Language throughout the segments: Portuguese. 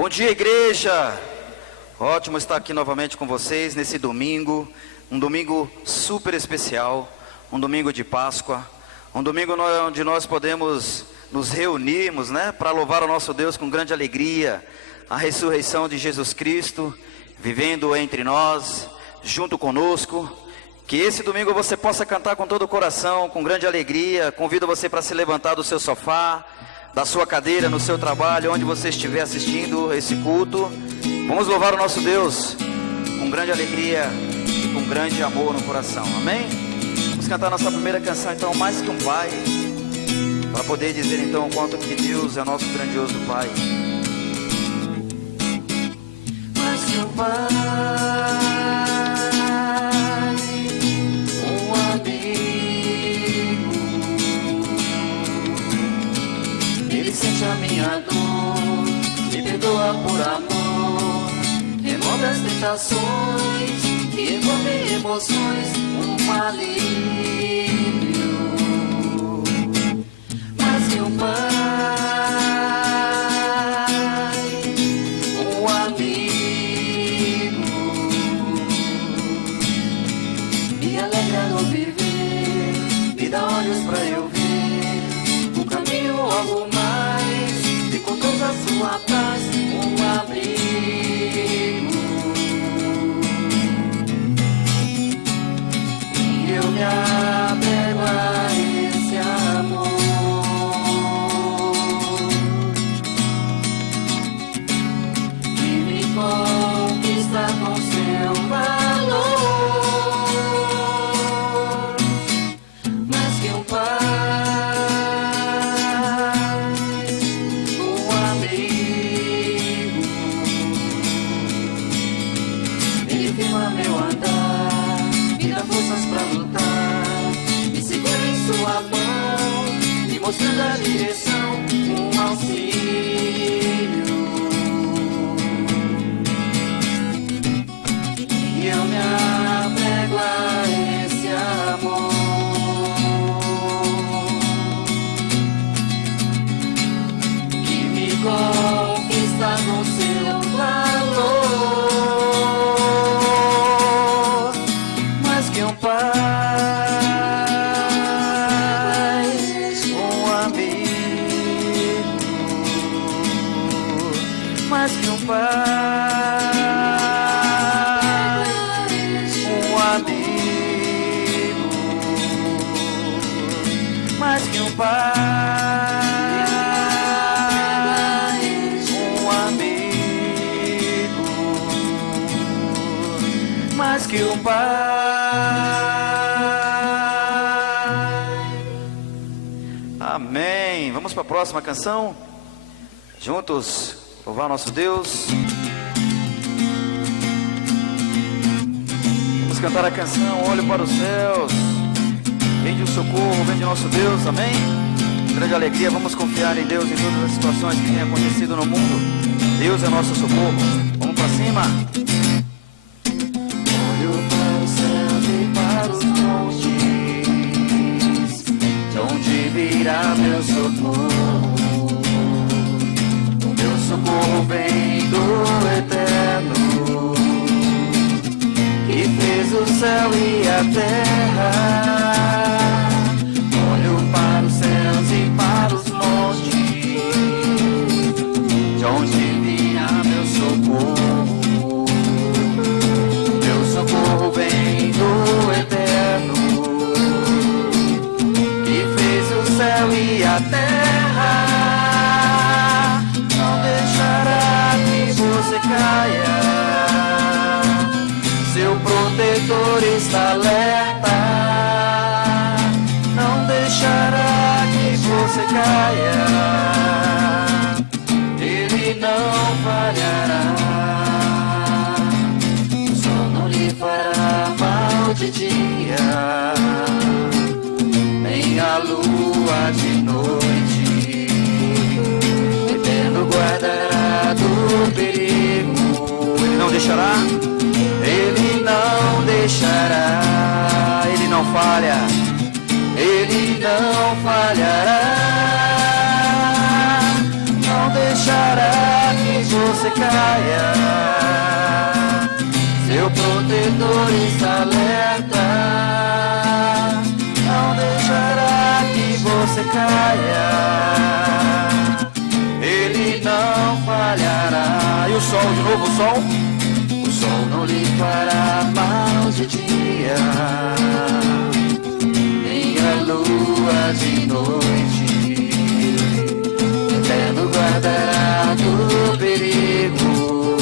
Bom dia, igreja! Ótimo estar aqui novamente com vocês nesse domingo, um domingo super especial, um domingo de Páscoa, um domingo onde nós podemos nos reunirmos, para louvar o nosso Deus com grande alegria, a ressurreição de Jesus Cristo, vivendo entre nós, junto conosco. Que esse domingo você possa cantar com todo o coração, com grande alegria. Convido você para se levantar do seu sofá, da sua cadeira, no seu trabalho, onde você estiver assistindo esse culto. Vamos louvar o nosso Deus com grande alegria e com grande amor no coração, amém? Vamos cantar nossa primeira canção, então, Mais Que Um Pai, para poder dizer então o quanto que Deus é nosso grandioso Pai. Mais que um pai, um amigo, ele sente a minha dor, me perdoa por amor, remove as tentações e envolve emoções, um alívio. Mais que um pai, um amigo, me alegra no viver, me dá olhos pra eu ver o caminho, algo mais, e com toda a sua paz, um abrigo. E eu me apego a esse amor, que me conquista com seu valor. Mais que um pai, um amigo, ele firma meu andar, me dá forças pra lutar, me segura em sua mão, me mostrando a direção, um auxílio. E eu me apego a esse amor, que me conquista com seu valor. Mais que um pai, um amigo, mais que um pai, um amigo, mais que um pai, um amigo, mais que um pai. Amém. Vamos para a próxima canção. Juntos louvar nosso Deus. Vamos cantar a canção Olho para os Céus. Vem de um socorro, vem de nosso Deus, amém? Com grande alegria, vamos confiar em Deus em todas as situações que têm acontecido no mundo. Deus é nosso socorro. Vamos para cima. Olho para os céus e para os montes, de onde virá meu socorro? O meu socorro vem do Eterno, que fez o céu e a terra. Olho para os céus e para os montes, de onde virá meu socorro? Meu socorro vem do Eterno, que fez o céu e a terra. Não deixará que você caia, seu protetor está alerta. Não deixará que você caia, ele não falhará. O sol não lhe fará mal de dia, nem a lua de noite. O Eterno guardará do perigo, Ele não deixará, ele não deixará, Ele não falha. ele não falhará. Não deixará que você você caia. Seu protetor está alerta, não deixará que você caia. Ele não falhará. E o sol, de novo o sol? O sol não lhe fará mal de dia, nem a lua de noite. Eterno guardará do perigo,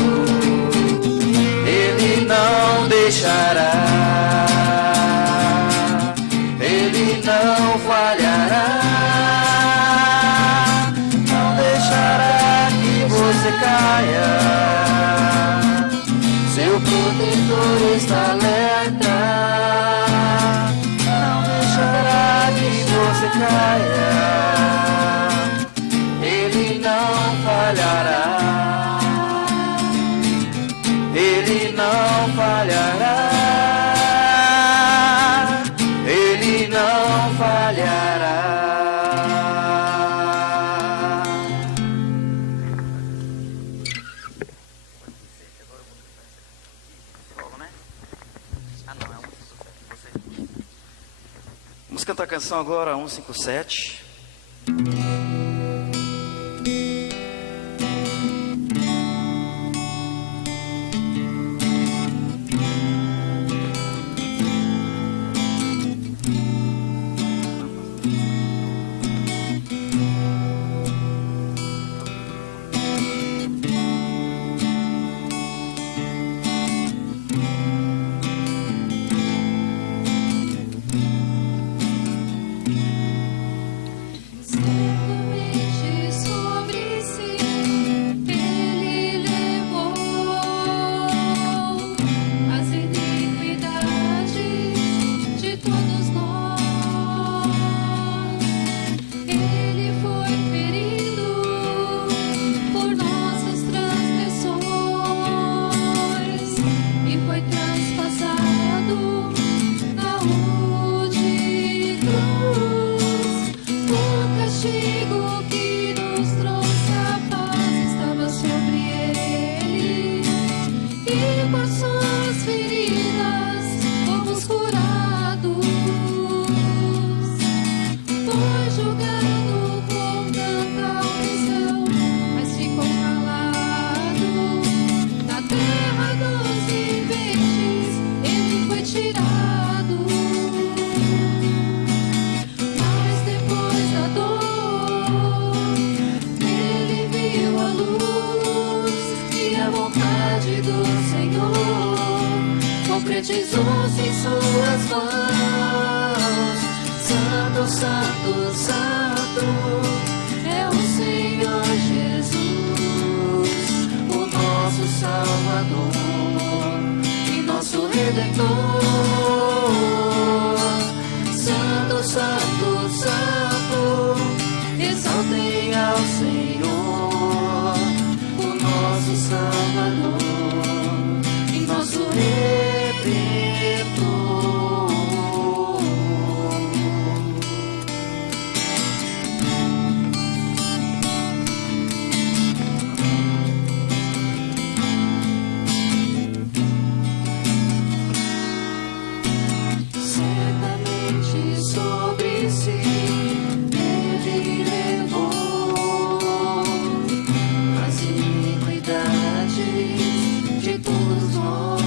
ele não deixará, ele não falhará, não deixará que você caia. Seu protetor está alerta, não deixará que você caia. Ele não falhará, ele não falhará, ele não falhará. Vamos cantar a canção agora, 157. Concretizou-se em suas mãos. Santo, Santo, Santo é o Senhor Jesus, o nosso Salvador e nosso Redentor. Santo, Santo, Santo, exaltem ao Senhor, o nosso Salvador e nosso Redentor. Certamente sobre si ele levou as iniquidades de todos nós.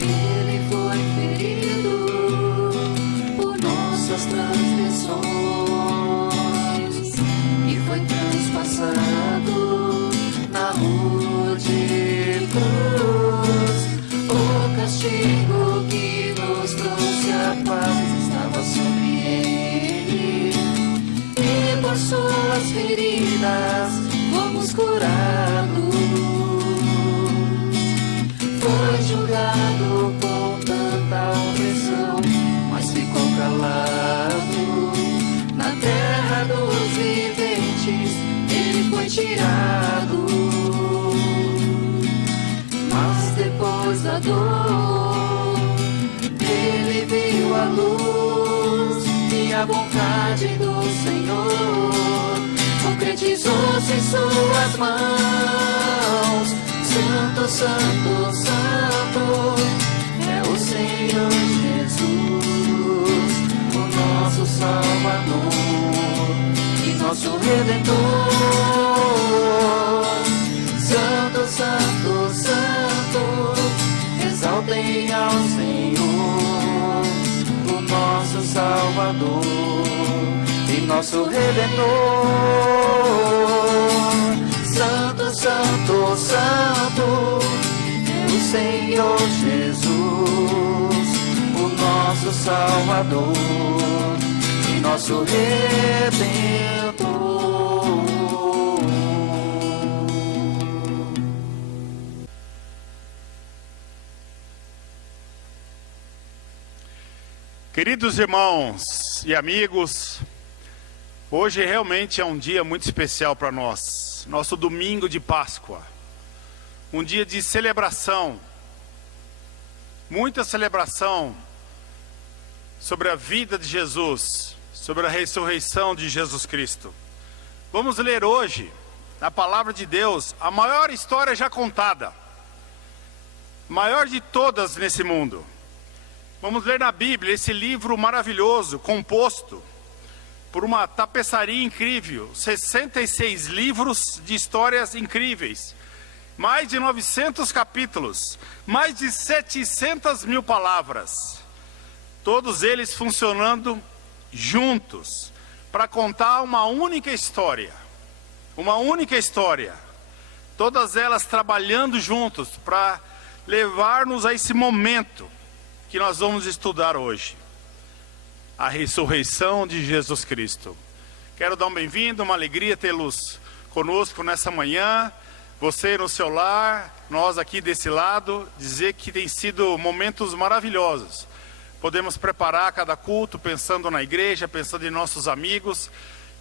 Ele foi ferido por nossas transgressões e foi transpassado na rude cruz. O castigo que nos trouxe a paz estava sobre ele, e por suas feridas fomos curados. Foi julgado com tanta opressão, mas ficou calado. Na terra dos viventes ele foi tirado. Mas depois da dor ele viu a luz e a vontade do Senhor. concretizou-se em suas mãos. Santo, santo, santo é o Senhor Jesus, o nosso Salvador e nosso Redentor. Santo, santo, santo, exaltem ao Senhor, o nosso Salvador e nosso Redentor. Santo, santo, santo é o Senhor Jesus, o nosso Salvador e nosso Redentor. Queridos irmãos e amigos, hoje realmente é um dia muito especial para nós, nosso domingo de Páscoa, um dia de celebração, muita celebração sobre a vida de Jesus, sobre a ressurreição de Jesus Cristo. Vamos ler hoje, na palavra de Deus, a maior história já contada, maior de todas nesse mundo. Vamos ler na Bíblia esse livro maravilhoso, composto por uma tapeçaria incrível, 66 livros de histórias incríveis, mais de 900 capítulos, mais de 700 mil palavras, todos eles funcionando juntos, para contar uma única história, todas elas trabalhando juntos, para levar-nos a esse momento que nós vamos estudar hoje, a ressurreição de Jesus Cristo. Quero dar um bem-vindo, uma alegria tê-los conosco nessa manhã, você no seu lar, nós aqui desse lado, dizer que tem sido momentos maravilhosos. Podemos preparar cada culto pensando na igreja, pensando em nossos amigos,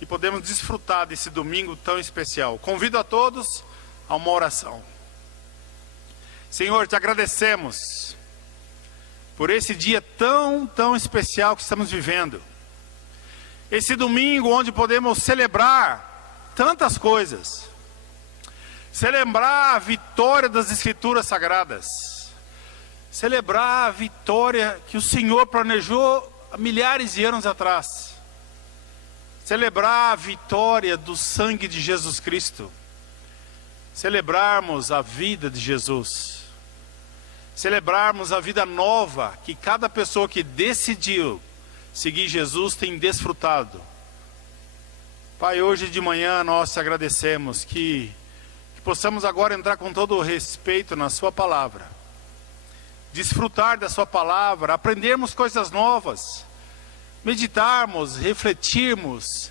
e podemos desfrutar desse domingo tão especial. Convido a todos a uma oração. Senhor, te agradecemos por esse dia tão especial que estamos vivendo. Esse domingo onde podemos celebrar tantas coisas. Celebrar a vitória das Escrituras Sagradas. Celebrar a vitória que o Senhor planejou há milhares de anos atrás. Celebrar a vitória do sangue de Jesus Cristo. Celebrarmos a vida de Jesus. Celebrarmos a vida nova que cada pessoa que decidiu seguir Jesus tem desfrutado. Pai, hoje de manhã nós te agradecemos que possamos agora entrar com todo o respeito na sua palavra, desfrutar da sua palavra, aprendermos coisas novas, meditarmos, refletirmos,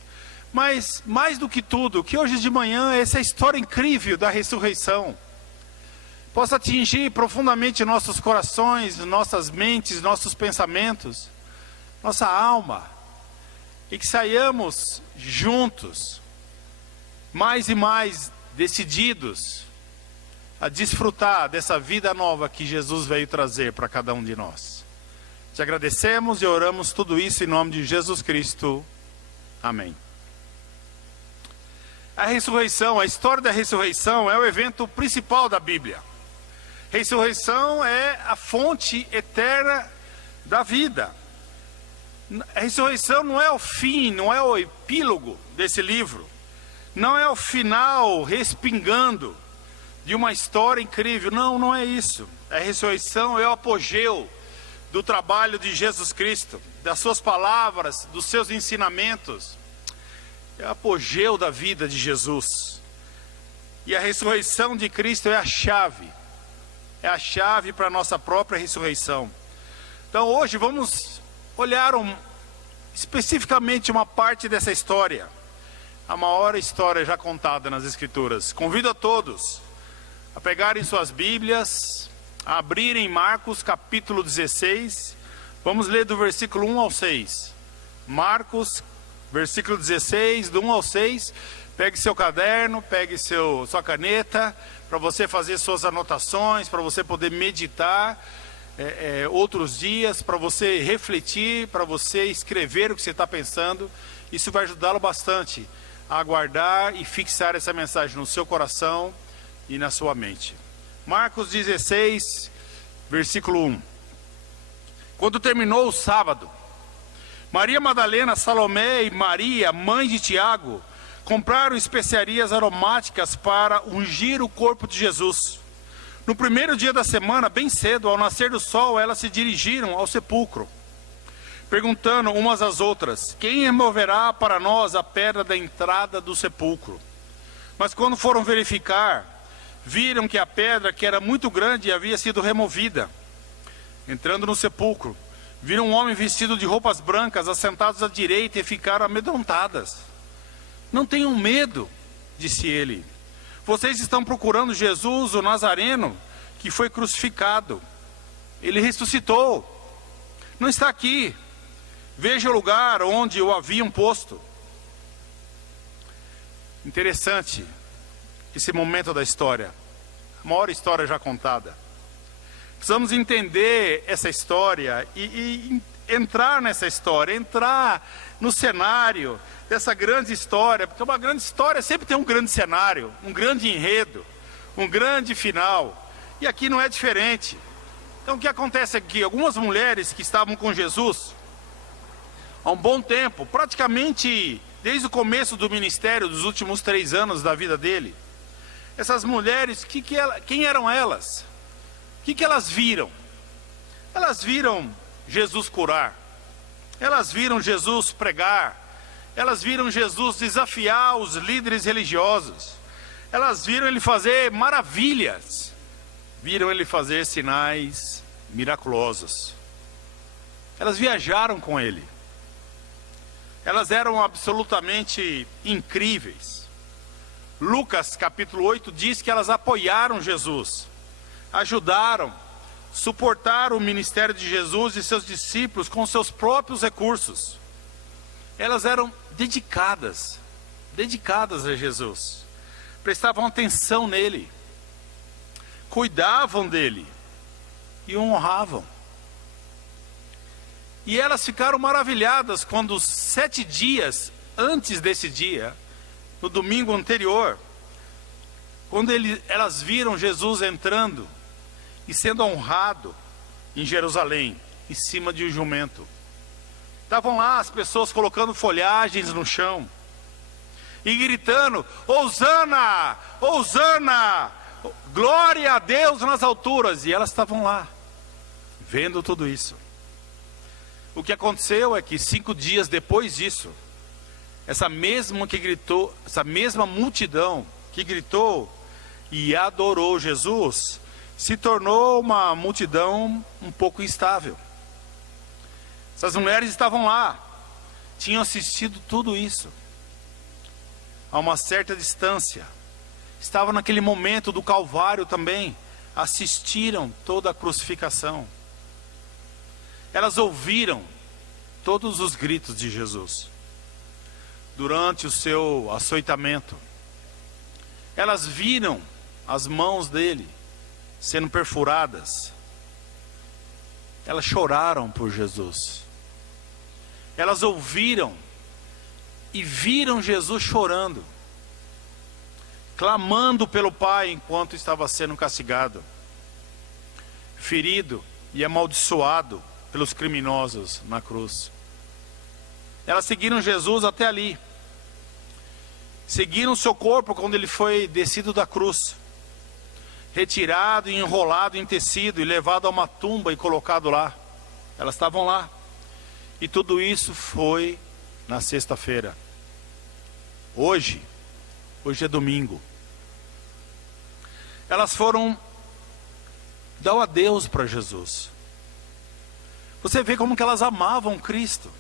mas mais do que tudo, que hoje de manhã essa história incrível da ressurreição possa atingir profundamente nossos corações, nossas mentes, nossos pensamentos, nossa alma, e que saiamos juntos, mais e mais decididos a desfrutar dessa vida nova que Jesus veio trazer para cada um de nós. Te agradecemos e oramos tudo isso em nome de Jesus Cristo. Amém. A ressurreição, a história da ressurreição é o evento principal da Bíblia. Ressurreição é a fonte eterna da vida. A ressurreição não é o fim, não é o epílogo desse livro. Não é o final respingando de uma história incrível. Não, não é isso. A ressurreição é o apogeu do trabalho de Jesus Cristo, das suas palavras, dos seus ensinamentos. É o apogeu da vida de Jesus. E a ressurreição de Cristo é a chave. É a chave para a nossa própria ressurreição. Então hoje vamos olhar especificamente uma parte dessa história. A maior história já contada nas Escrituras. Convido a todos a pegarem suas Bíblias, a abrirem Marcos capítulo 16. Vamos ler do versículo 1 ao 6. Marcos, versículo 16, do 1 ao 6. Pegue seu caderno, pegue sua caneta, para você fazer suas anotações, para você poder meditar outros dias, para você refletir, para você escrever o que você está pensando. Isso vai ajudá-lo bastante a aguardar e fixar essa mensagem no seu coração e na sua mente. Marcos 16, versículo 1. Quando terminou o sábado, Maria Madalena, Salomé e Maria, mãe de Tiago, compraram especiarias aromáticas para ungir o corpo de Jesus. No primeiro dia da semana, bem cedo, ao nascer do sol, elas se dirigiram ao sepulcro, perguntando umas às outras: quem removerá para nós a pedra da entrada do sepulcro? Mas quando foram verificar, viram que a pedra, que era muito grande, havia sido removida. Entrando no sepulcro, viram um homem vestido de roupas brancas, assentados à direita, e ficaram amedrontadas. Não tenham medo, disse ele. Vocês estão procurando Jesus, o Nazareno, que foi crucificado. Ele ressuscitou. Não está aqui. Veja o lugar onde o haviam posto. Interessante esse momento da história. A maior história já contada. Precisamos entender essa história e entrar nessa história, entrar no cenário dessa grande história, porque uma grande história sempre tem um grande cenário, um grande enredo, um grande final, e aqui não é diferente. Então o que acontece aqui? Algumas mulheres que estavam com Jesus há um bom tempo, praticamente desde o começo do ministério, dos últimos 3 anos da vida dele, essas mulheres, quem eram elas? O que elas viram? Elas viram Jesus curar, elas viram Jesus pregar, elas viram Jesus desafiar os líderes religiosos, elas viram ele fazer maravilhas, viram ele fazer sinais miraculosos. Elas viajaram com ele, elas eram absolutamente incríveis. Lucas capítulo 8 diz que elas apoiaram Jesus, ajudaram, suportaram o ministério de Jesus e seus discípulos com seus próprios recursos. Elas eram dedicadas a Jesus, prestavam atenção nele, cuidavam dele e o honravam. E elas ficaram maravilhadas quando 7 dias antes desse dia, no domingo anterior, quando elas viram Jesus entrando e sendo honrado em Jerusalém, em cima de um jumento. Estavam lá as pessoas colocando folhagens no chão e gritando: Hosana, Hosana, glória a Deus nas alturas. E elas estavam lá, vendo tudo isso. O que aconteceu é que 5 dias depois disso, essa mesma multidão que gritou e adorou Jesus, se tornou uma multidão um pouco instável. Essas mulheres estavam lá, tinham assistido tudo isso, a uma certa distância, estavam naquele momento do Calvário também, assistiram toda a crucificação. Elas ouviram todos os gritos de Jesus durante o seu açoitamento. Elas viram as mãos dele sendo perfuradas. Elas choraram por Jesus. Elas ouviram e viram Jesus chorando, clamando pelo Pai enquanto estava sendo castigado, ferido e amaldiçoado pelos criminosos na cruz. Elas seguiram Jesus até ali, seguiram seu corpo quando ele foi descido da cruz, retirado e enrolado em tecido e levado a uma tumba e colocado lá. Elas estavam lá. E tudo isso foi na sexta-feira. Hoje é domingo. Elas foram dar o adeus para Jesus. Você vê como que elas amavam Cristo.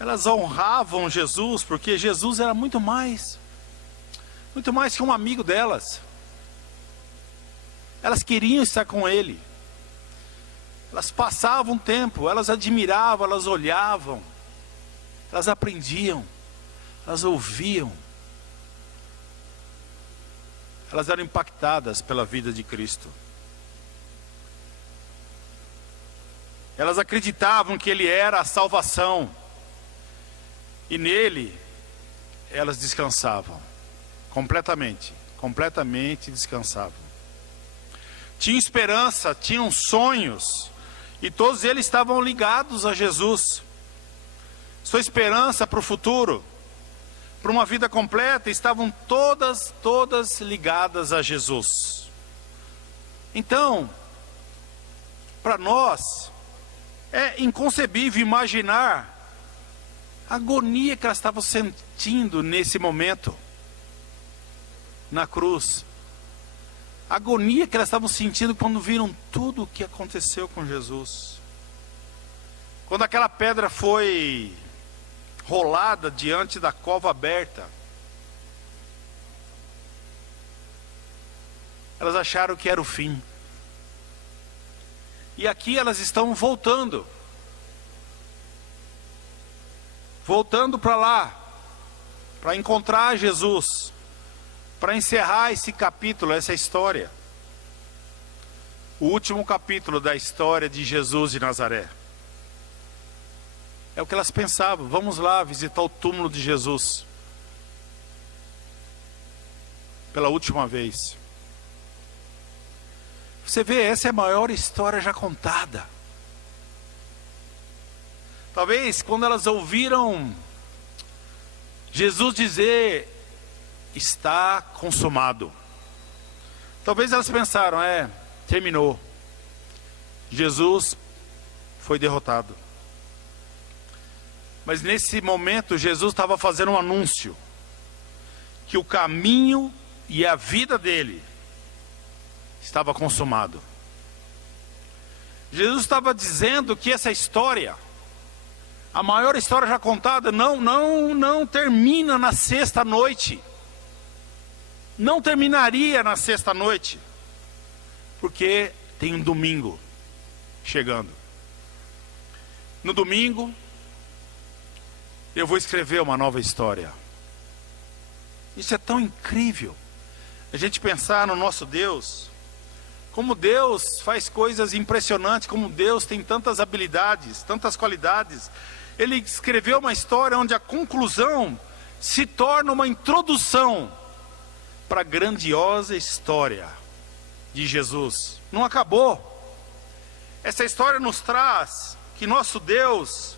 Elas honravam Jesus, porque Jesus era muito mais que um amigo delas. Elas queriam estar com ele. Elas passavam tempo, elas admiravam, elas olhavam, elas aprendiam, elas ouviam. Elas eram impactadas pela vida de Cristo. Elas acreditavam que ele era a salvação. E nele elas descansavam. Completamente descansavam. Tinham esperança, tinham sonhos, e todos eles estavam ligados a Jesus. Sua esperança para o futuro, para uma vida completa, estavam todas ligadas a Jesus. Então, para nós, é inconcebível imaginar a agonia que elas estavam sentindo nesse momento, na cruz. A agonia que elas estavam sentindo quando viram tudo o que aconteceu com Jesus. Quando aquela pedra foi rolada diante da cova aberta, elas acharam que era o fim. E aqui elas estão voltando para lá, para encontrar Jesus, para encerrar esse capítulo, essa história. O último capítulo da história de Jesus de Nazaré. É o que elas pensavam: vamos lá visitar o túmulo de Jesus. Pela última vez. Você vê, essa é a maior história já contada. Talvez quando elas ouviram Jesus dizer: está consumado, talvez elas pensaram: terminou. Jesus foi derrotado. Mas nesse momento Jesus estava fazendo um anúncio, que o caminho e a vida dele estava consumado. Jesus estava dizendo que essa história, a maior história já contada, não termina na sexta noite. Não terminaria na sexta noite, porque tem um domingo chegando. No domingo, eu vou escrever uma nova história. Isso é tão incrível, a gente pensar no nosso Deus, como Deus faz coisas impressionantes, como Deus tem tantas habilidades, tantas qualidades. Ele escreveu uma história onde a conclusão se torna uma introdução para a grandiosa história de Jesus. Não acabou. Essa história nos traz que nosso Deus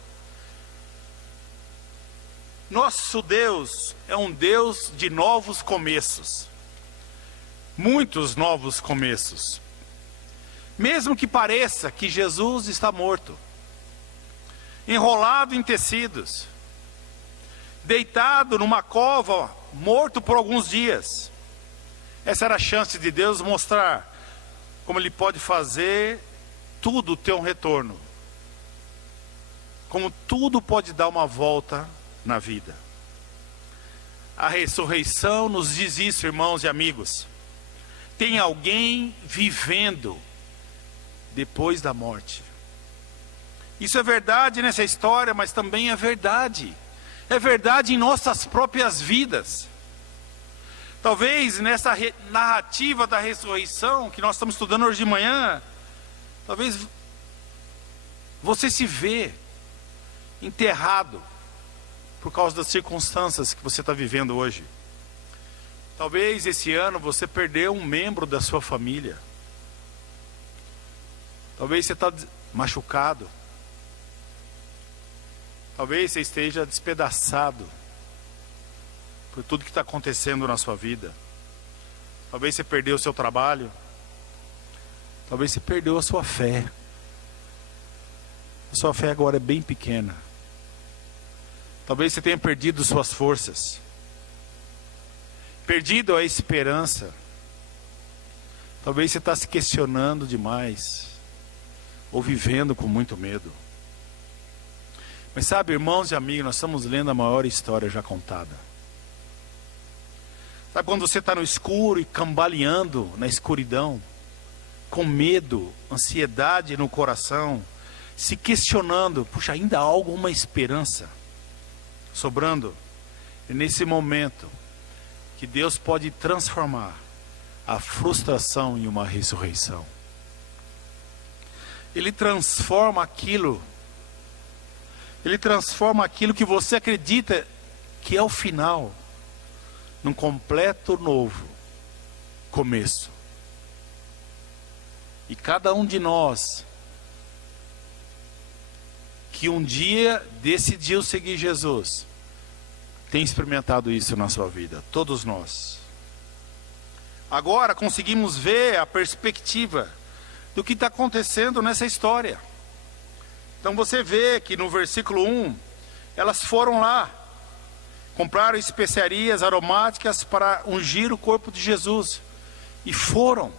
é um Deus de novos começos. Muitos novos começos. Mesmo que pareça que Jesus está morto, enrolado em tecidos, deitado numa cova, morto por alguns dias. Essa era a chance de Deus mostrar como Ele pode fazer tudo ter um retorno. Como tudo pode dar uma volta na vida. A ressurreição nos diz isso, irmãos e amigos. Tem alguém vivendo depois da morte. Isso é verdade nessa história, mas também é verdade. É verdade em nossas próprias vidas. Talvez nessa narrativa da ressurreição que nós estamos estudando hoje de manhã, talvez você se vê enterrado por causa das circunstâncias que você está vivendo hoje. Talvez esse ano você perdeu um membro da sua família. Talvez você está machucado. Talvez você esteja despedaçado por tudo que está acontecendo na sua vida. Talvez você perdeu o seu trabalho. Talvez você perdeu a sua fé. A sua fé agora é bem pequena. Talvez você tenha perdido suas forças. Perdido a esperança. Talvez você está se questionando demais. Ou vivendo com muito medo. Mas sabe, irmãos e amigos, nós estamos lendo a maior história já contada. Sabe quando você está no escuro e cambaleando na escuridão, com medo, ansiedade no coração, se questionando: puxa, ainda há alguma esperança sobrando? É nesse momento que Deus pode transformar a frustração em uma ressurreição. Ele transforma aquilo que você acredita que é o final, num completo novo começo. E cada um de nós que um dia decidiu seguir Jesus, tem experimentado isso na sua vida, todos nós. Agora conseguimos ver a perspectiva do que está acontecendo nessa história. Então você vê que no versículo 1, elas foram lá, compraram especiarias aromáticas para ungir o corpo de Jesus. E foram,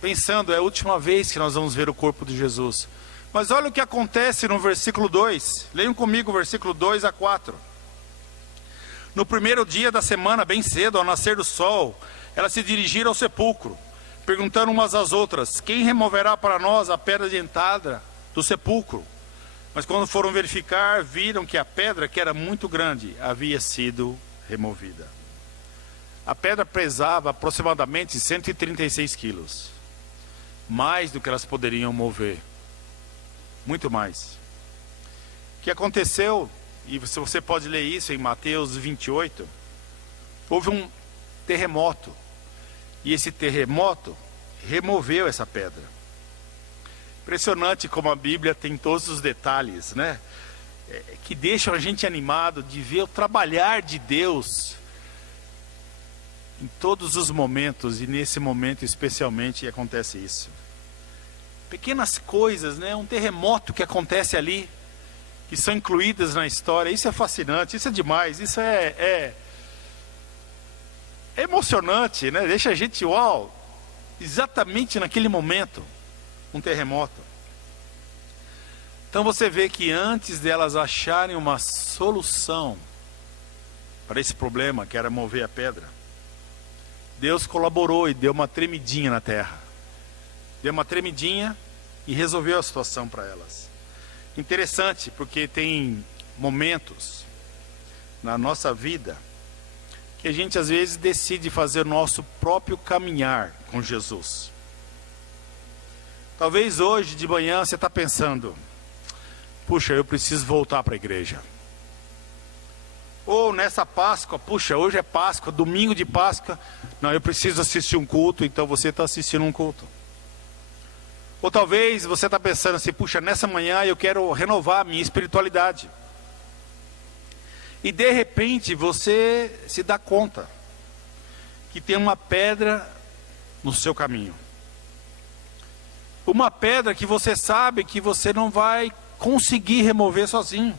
pensando, é a última vez que nós vamos ver o corpo de Jesus. Mas olha o que acontece no versículo 2. Leiam comigo o versículo 2 a 4. No primeiro dia da semana, bem cedo, ao nascer do sol, elas se dirigiram ao sepulcro, perguntando umas às outras: quem removerá para nós a pedra de entrada do sepulcro? Mas quando foram verificar, viram que a pedra, que era muito grande, havia sido removida. A pedra pesava aproximadamente 136 quilos. Mais do que elas poderiam mover. Muito mais. O que aconteceu, e você pode ler isso em Mateus 28, houve um terremoto. E esse terremoto removeu essa pedra. Impressionante como a Bíblia tem todos os detalhes, né? Que deixam a gente animado de ver o trabalhar de Deus em todos os momentos, e nesse momento especialmente acontece isso. Pequenas coisas, né? Um terremoto que acontece ali, que são incluídas na história. Isso é fascinante, isso é demais, isso é emocionante, né? Deixa a gente, uau, exatamente naquele momento, um terremoto. Então você vê que antes delas acharem uma solução para esse problema, que era mover a pedra, Deus colaborou e deu uma tremidinha na terra. Deu uma tremidinha e resolveu a situação para elas. Interessante, porque tem momentos na nossa vida que a gente às vezes decide fazer o nosso próprio caminhar com Jesus. Talvez hoje de manhã você está pensando: puxa, eu preciso voltar para a igreja. Ou nessa Páscoa, puxa, hoje é Páscoa, domingo de Páscoa, não, eu preciso assistir um culto, então você está assistindo um culto. Ou talvez você está pensando assim: puxa, nessa manhã eu quero renovar a minha espiritualidade. E de repente você se dá conta que tem uma pedra no seu caminho. Uma pedra que você sabe que você não vai conseguir remover sozinho.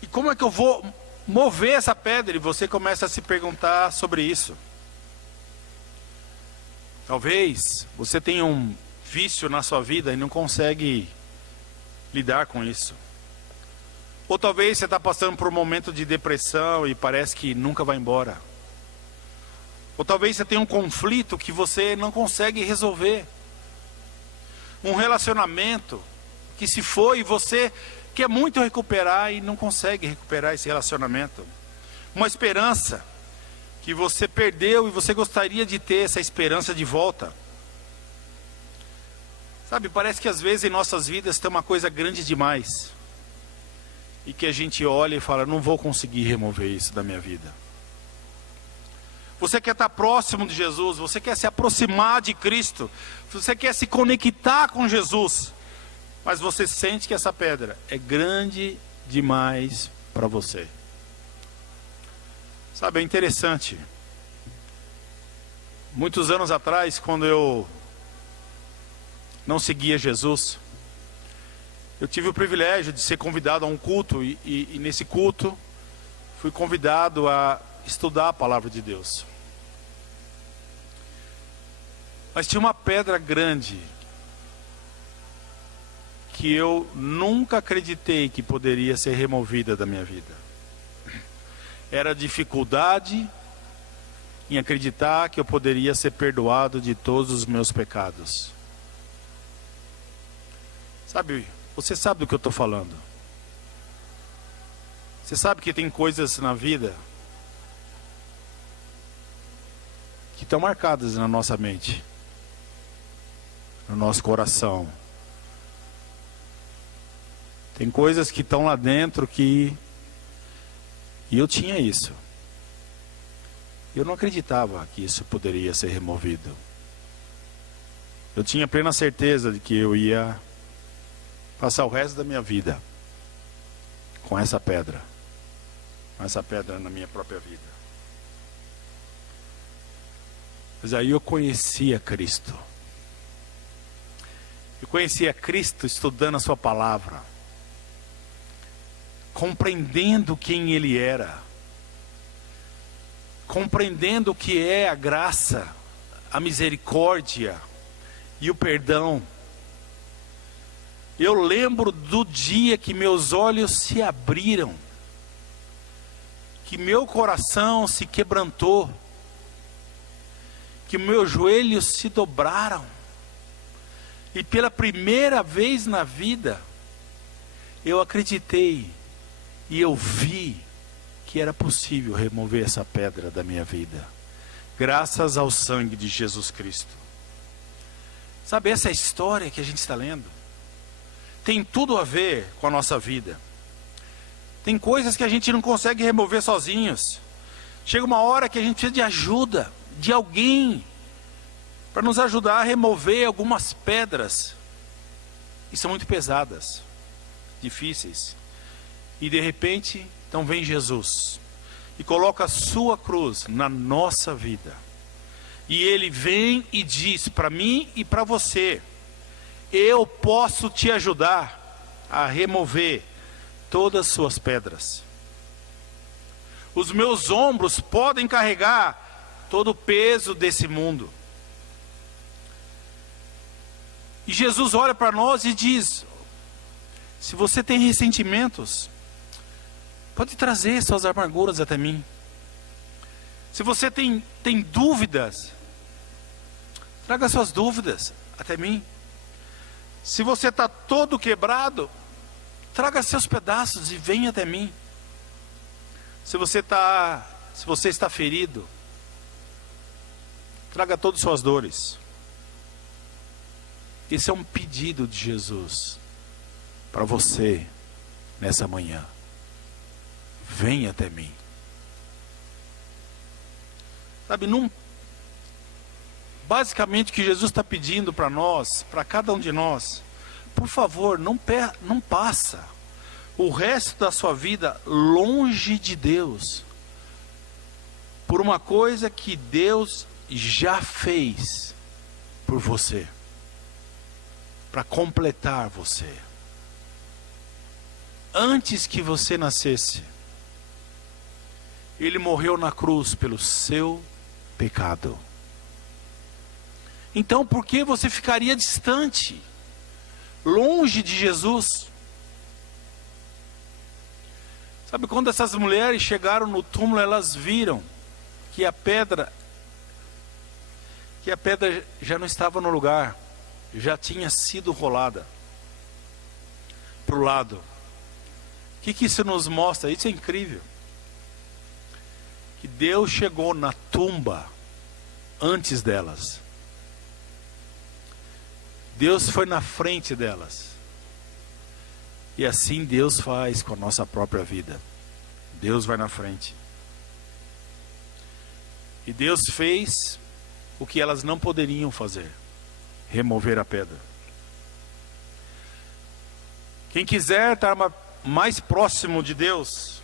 E como é que eu vou mover essa pedra? E você começa a se perguntar sobre isso. Talvez você tenha um vício na sua vida e não consegue lidar com isso. Ou talvez você está passando por um momento de depressão e parece que nunca vai embora. Ou talvez você tenha um conflito que você não consegue resolver. Um relacionamento que se foi e você quer muito recuperar e não consegue recuperar esse relacionamento. Uma esperança que você perdeu e você gostaria de ter essa esperança de volta. Sabe, parece que às vezes em nossas vidas tem uma coisa grande demais e que a gente olha e fala: não vou conseguir remover isso da minha vida. Você quer estar próximo de Jesus, você quer se aproximar de Cristo, você quer se conectar com Jesus, mas você sente que essa pedra é grande demais para você. Sabe, é interessante. Muitos anos atrás, quando eu não seguia Jesus, eu tive o privilégio de ser convidado a um culto e nesse culto fui convidado a estudar a palavra de Deus. Mas tinha uma pedra grande que eu nunca acreditei que poderia ser removida da minha vida. Era a dificuldade em acreditar que eu poderia ser perdoado de todos os meus pecados. Sabe, você sabe do que eu estou falando. Você sabe que tem coisas na vida que estão marcadas na nossa mente, no nosso coração. Tem coisas que estão lá dentro que E eu tinha isso. Eu não acreditava que isso poderia ser removido. Eu tinha plena certeza de que eu ia passar o resto da minha vida com essa pedra na minha própria vida. Mas aí eu conhecia Cristo. Eu conhecia Cristo estudando a sua palavra, compreendendo quem Ele era, compreendendo o que é a graça, a misericórdia e o perdão. Eu lembro do dia que meus olhos se abriram, que meu coração se quebrantou, que meus joelhos se dobraram, e pela primeira vez na vida, eu acreditei e eu vi que era possível remover essa pedra da minha vida, graças ao sangue de Jesus Cristo. Sabe, essa história que a gente está lendo tem tudo a ver com a nossa vida. Tem coisas que a gente não consegue remover sozinhos. Chega uma hora que a gente precisa de ajuda, de alguém, para nos ajudar a remover algumas pedras, e são muito pesadas, difíceis. E de repente, então vem Jesus e coloca a sua cruz na nossa vida. E Ele vem e diz para mim e para você: eu posso te ajudar a remover todas as suas pedras. Os meus ombros podem carregar todo o peso desse mundo. E Jesus olha para nós e diz: se você tem ressentimentos, pode trazer suas amarguras até mim. Se você tem dúvidas, traga suas dúvidas até mim. Se você está todo quebrado, traga seus pedaços e venha até mim. Se você está ferido, traga todas as suas dores. Esse é um pedido de Jesus para você nessa manhã. Venha até mim. Sabe, basicamente o que Jesus está pedindo para nós, para cada um de nós: por favor, não passa o resto da sua vida longe de Deus, por uma coisa que Deus já fez por você, para completar você. Antes que você nascesse, Ele morreu na cruz pelo seu pecado. Então por que você ficaria distante, longe de Jesus? Sabe, quando essas mulheres chegaram no túmulo, elas viram que a pedra já não estava no lugar, já tinha sido rolada para o lado. O que isso nos mostra? Isso é incrível. Que Deus chegou na tumba antes delas. Deus foi na frente delas. E assim Deus faz com a nossa própria vida. Deus vai na frente. E Deus fez o que elas não poderiam fazer: remover a pedra. Quem quiser estar mais próximo de Deus,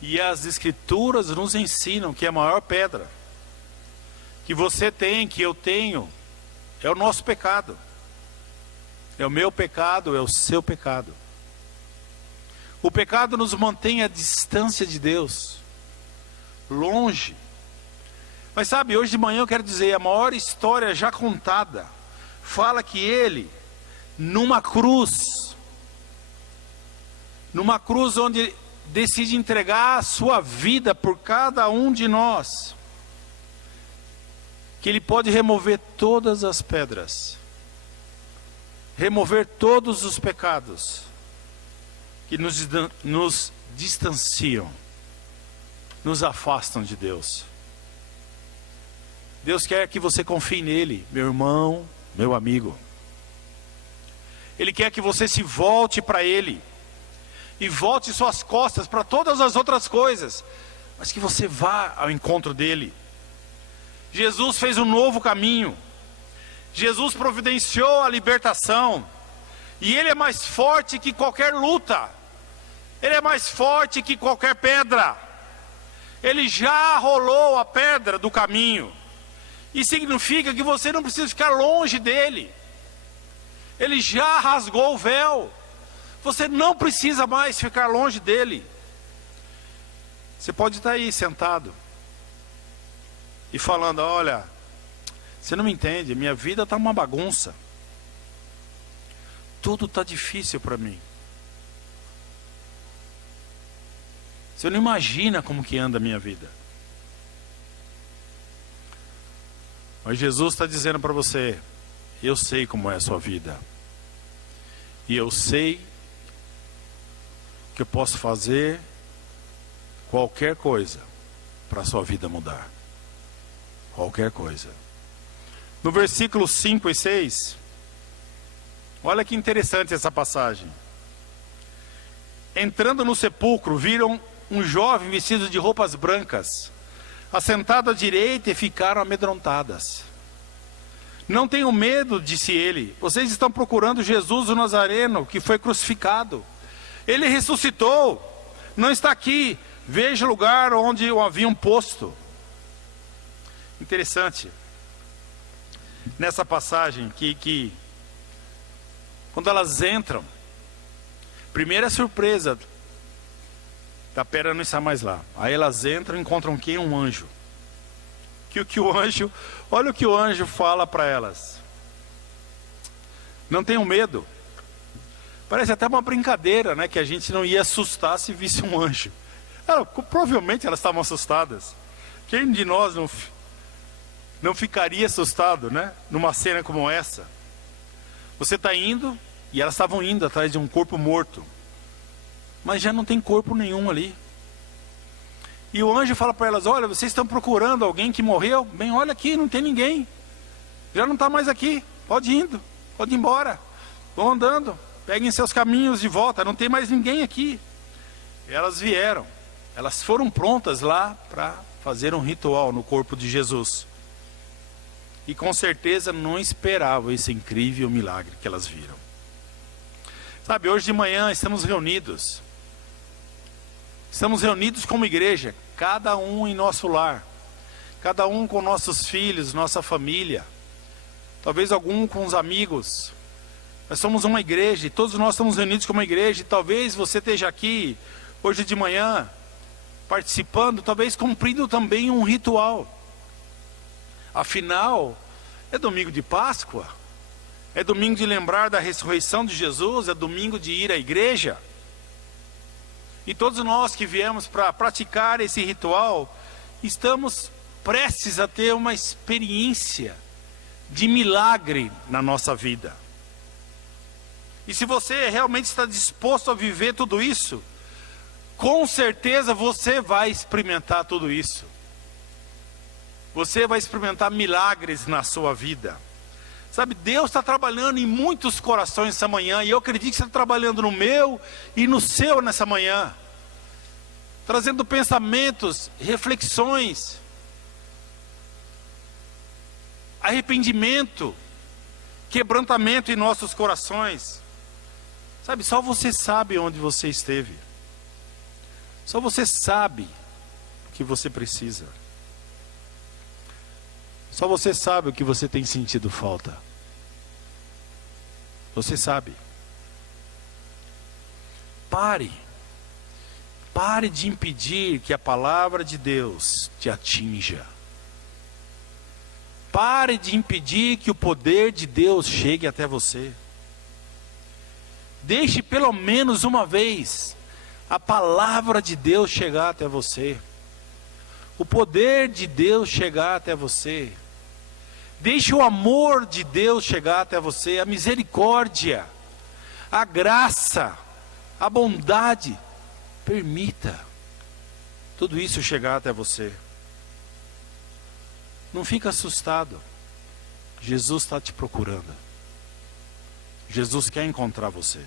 e as Escrituras nos ensinam que a maior pedra que você tem, que eu tenho, é o nosso pecado. É o meu pecado, é o seu pecado. O pecado nos mantém à distância de Deus, longe. Mas sabe, hoje de manhã eu quero dizer, a maior história já contada fala que Ele, numa cruz onde decide entregar a sua vida por cada um de nós, que Ele pode remover todas as pedras, remover todos os pecados que nos distanciam, nos afastam de Deus. Deus quer que você confie nele, meu irmão, meu amigo. Ele quer que você se volte para Ele, e volte suas costas para todas as outras coisas, mas que você vá ao encontro dele. Jesus fez um novo caminho. Jesus providenciou a libertação. E ele é mais forte que qualquer luta. Ele é mais forte que qualquer pedra. Ele já rolou a pedra do caminho. Isso significa que você não precisa ficar longe dele. Ele já rasgou o véu. Você não precisa mais ficar longe dele. Você pode estar aí sentado e falando: olha, você não me entende, minha vida está uma bagunça. Tudo está difícil para mim. Você não imagina como que anda a minha vida. Mas Jesus está dizendo para você: eu sei como é a sua vida. E eu sei que eu posso fazer qualquer coisa para a sua vida mudar. Qualquer coisa. No versículo 5 e 6, olha que interessante essa passagem. Entrando no sepulcro, viram um jovem vestido de roupas brancas, assentado à direita, e ficaram amedrontadas. Não tenham medo, disse ele. Vocês estão procurando Jesus o Nazareno, que foi crucificado. Ele ressuscitou. Não está aqui. Veja o lugar onde o haviam posto. Interessante. Nessa passagem que quando elas entram, primeira surpresa, da pedra não está mais lá. Aí elas entram e encontram quem? Um anjo. Olha o que o anjo fala para elas. Não tenham medo. Parece até uma brincadeira, né? Que a gente não ia assustar se visse um anjo. Provavelmente elas estavam assustadas. Quem de nós não ficaria assustado, né? Numa cena como essa. Você está indo, e elas estavam indo atrás de um corpo morto. Mas já não tem corpo nenhum ali. E o anjo fala para elas: olha, vocês estão procurando alguém que morreu? Bem, olha aqui, não tem ninguém. Já não está mais aqui. Pode ir indo, pode ir embora. Vão andando, peguem seus caminhos de volta. Não tem mais ninguém aqui. Elas vieram. Elas foram prontas lá para fazer um ritual no corpo de Jesus. E com certeza não esperavam esse incrível milagre que elas viram. Sabe, hoje de manhã estamos reunidos. Estamos reunidos como igreja, cada um em nosso lar, cada um com nossos filhos, nossa família, talvez algum com os amigos. Nós somos uma igreja e todos nós estamos reunidos como igreja. E talvez você esteja aqui hoje de manhã participando, talvez cumprindo também um ritual. Afinal, é domingo de Páscoa, é domingo de lembrar da ressurreição de Jesus, é domingo de ir à igreja. E todos nós que viemos para praticar esse ritual, estamos prestes a ter uma experiência de milagre na nossa vida. E se você realmente está disposto a viver tudo isso, com certeza você vai experimentar tudo isso. Você vai experimentar milagres na sua vida. Sabe, Deus está trabalhando em muitos corações essa manhã, e eu acredito que você está trabalhando no meu e no seu nessa manhã, trazendo pensamentos, reflexões, arrependimento, quebrantamento em nossos corações. Sabe, só você sabe onde você esteve. Só você sabe o que você precisa. Só você sabe o que você tem sentido falta. Você sabe. Pare de impedir que a palavra de Deus te atinja. Pare de impedir que o poder de Deus chegue até você. Deixe pelo menos uma vez a palavra de Deus chegar até você. O poder de Deus chegar até você. Deixe o amor de Deus chegar até você, a misericórdia, a graça, a bondade. Permita tudo isso chegar até você. Não fica assustado. Jesus está te procurando. Jesus quer encontrar você.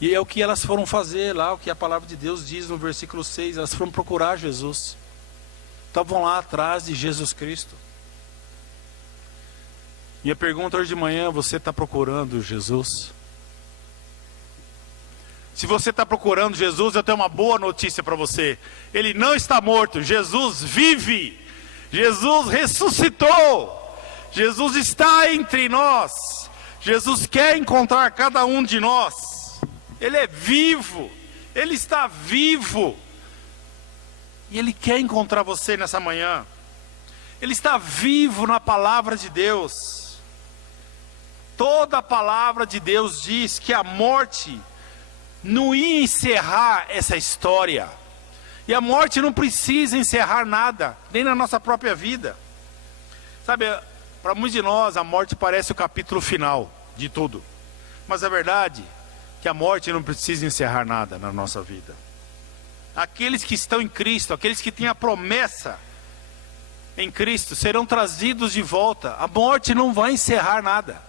E é o que elas foram fazer lá, o que a palavra de Deus diz no versículo 6. Elas foram procurar Jesus. Estavam lá atrás de Jesus Cristo. Minha pergunta hoje de manhã: você está procurando Jesus? Se você está procurando Jesus, eu tenho uma boa notícia para você. Ele não está morto, Jesus vive. Jesus ressuscitou. Jesus está entre nós. Jesus quer encontrar cada um de nós. Ele é vivo. Ele está vivo. E Ele quer encontrar você nessa manhã. Ele está vivo na palavra de Deus. Toda a palavra de Deus diz que a morte não ia encerrar essa história. E a morte não precisa encerrar nada, nem na nossa própria vida. Sabe, para muitos de nós a morte parece o capítulo final de tudo. Mas a verdade é que a morte não precisa encerrar nada na nossa vida. Aqueles que estão em Cristo, aqueles que têm a promessa em Cristo, serão trazidos de volta. A morte não vai encerrar nada.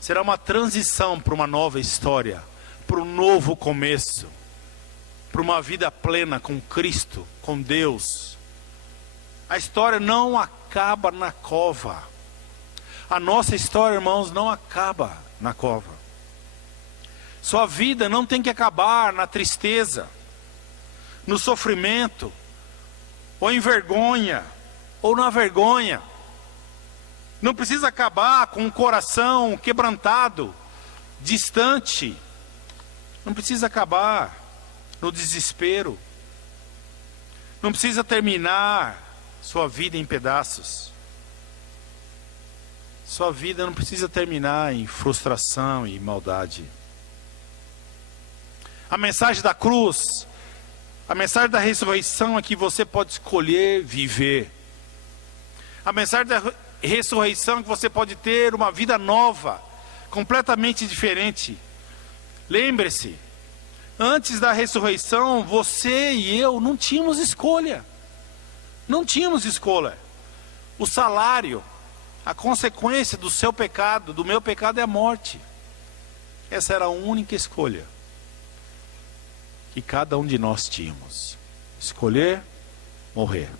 Será uma transição para uma nova história, para um novo começo, para uma vida plena com Cristo, com Deus. A história não acaba na cova. A nossa história, irmãos, não acaba na cova. Sua vida não tem que acabar na tristeza, no sofrimento, ou em vergonha, ou na vergonha. Não precisa acabar com um coração quebrantado, distante. Não precisa acabar no desespero. Não precisa terminar sua vida em pedaços. Sua vida não precisa terminar em frustração e maldade. A mensagem da cruz, a mensagem da ressurreição é que você pode escolher viver. A mensagem da ressurreição é que você pode ter uma vida nova, completamente diferente. Lembre-se, antes da ressurreição, você e eu não tínhamos escolha. Não tínhamos escolha. O salário, a consequência do seu pecado, do meu pecado, é a morte. Essa era a única escolha que cada um de nós tínhamos: escolher morrer.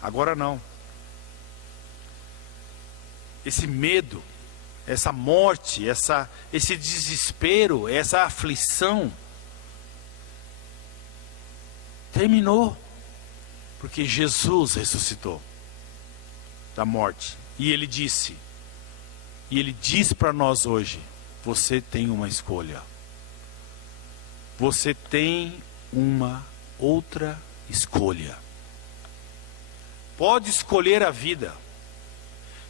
Agora não. Esse medo, essa morte, esse desespero, essa aflição terminou, porque Jesus ressuscitou da morte. E Ele diz para nós hoje: você tem uma escolha. Você tem uma outra escolha. Pode escolher a vida.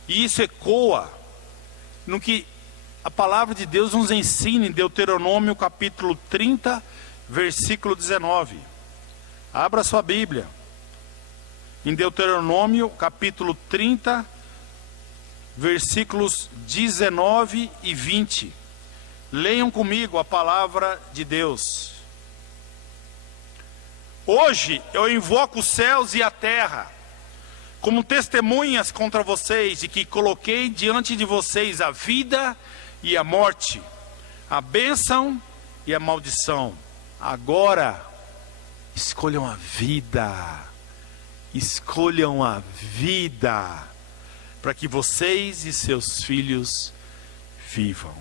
E isso ecoa no que a palavra de Deus nos ensina em Deuteronômio capítulo 30, versículo 19. Abra sua Bíblia. Em Deuteronômio capítulo 30, versículos 19 e 20. Leiam comigo a palavra de Deus. Hoje eu invoco os céus e a terra como testemunhas contra vocês, de que coloquei diante de vocês a vida e a morte, a bênção e a maldição. Agora, escolham a vida. Escolham a vida, para que vocês e seus filhos vivam.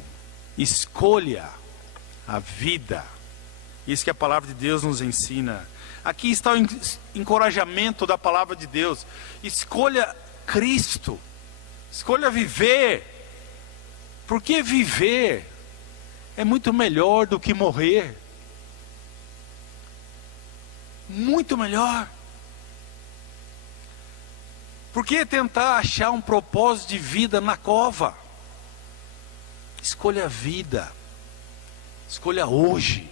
Escolha a vida. Isso que a palavra de Deus nos ensina. Aqui está o encorajamento da palavra de Deus. Escolha Cristo. Escolha viver. Porque viver é muito melhor do que morrer. Muito melhor. Por que tentar achar um propósito de vida na cova? Escolha a vida. Escolha hoje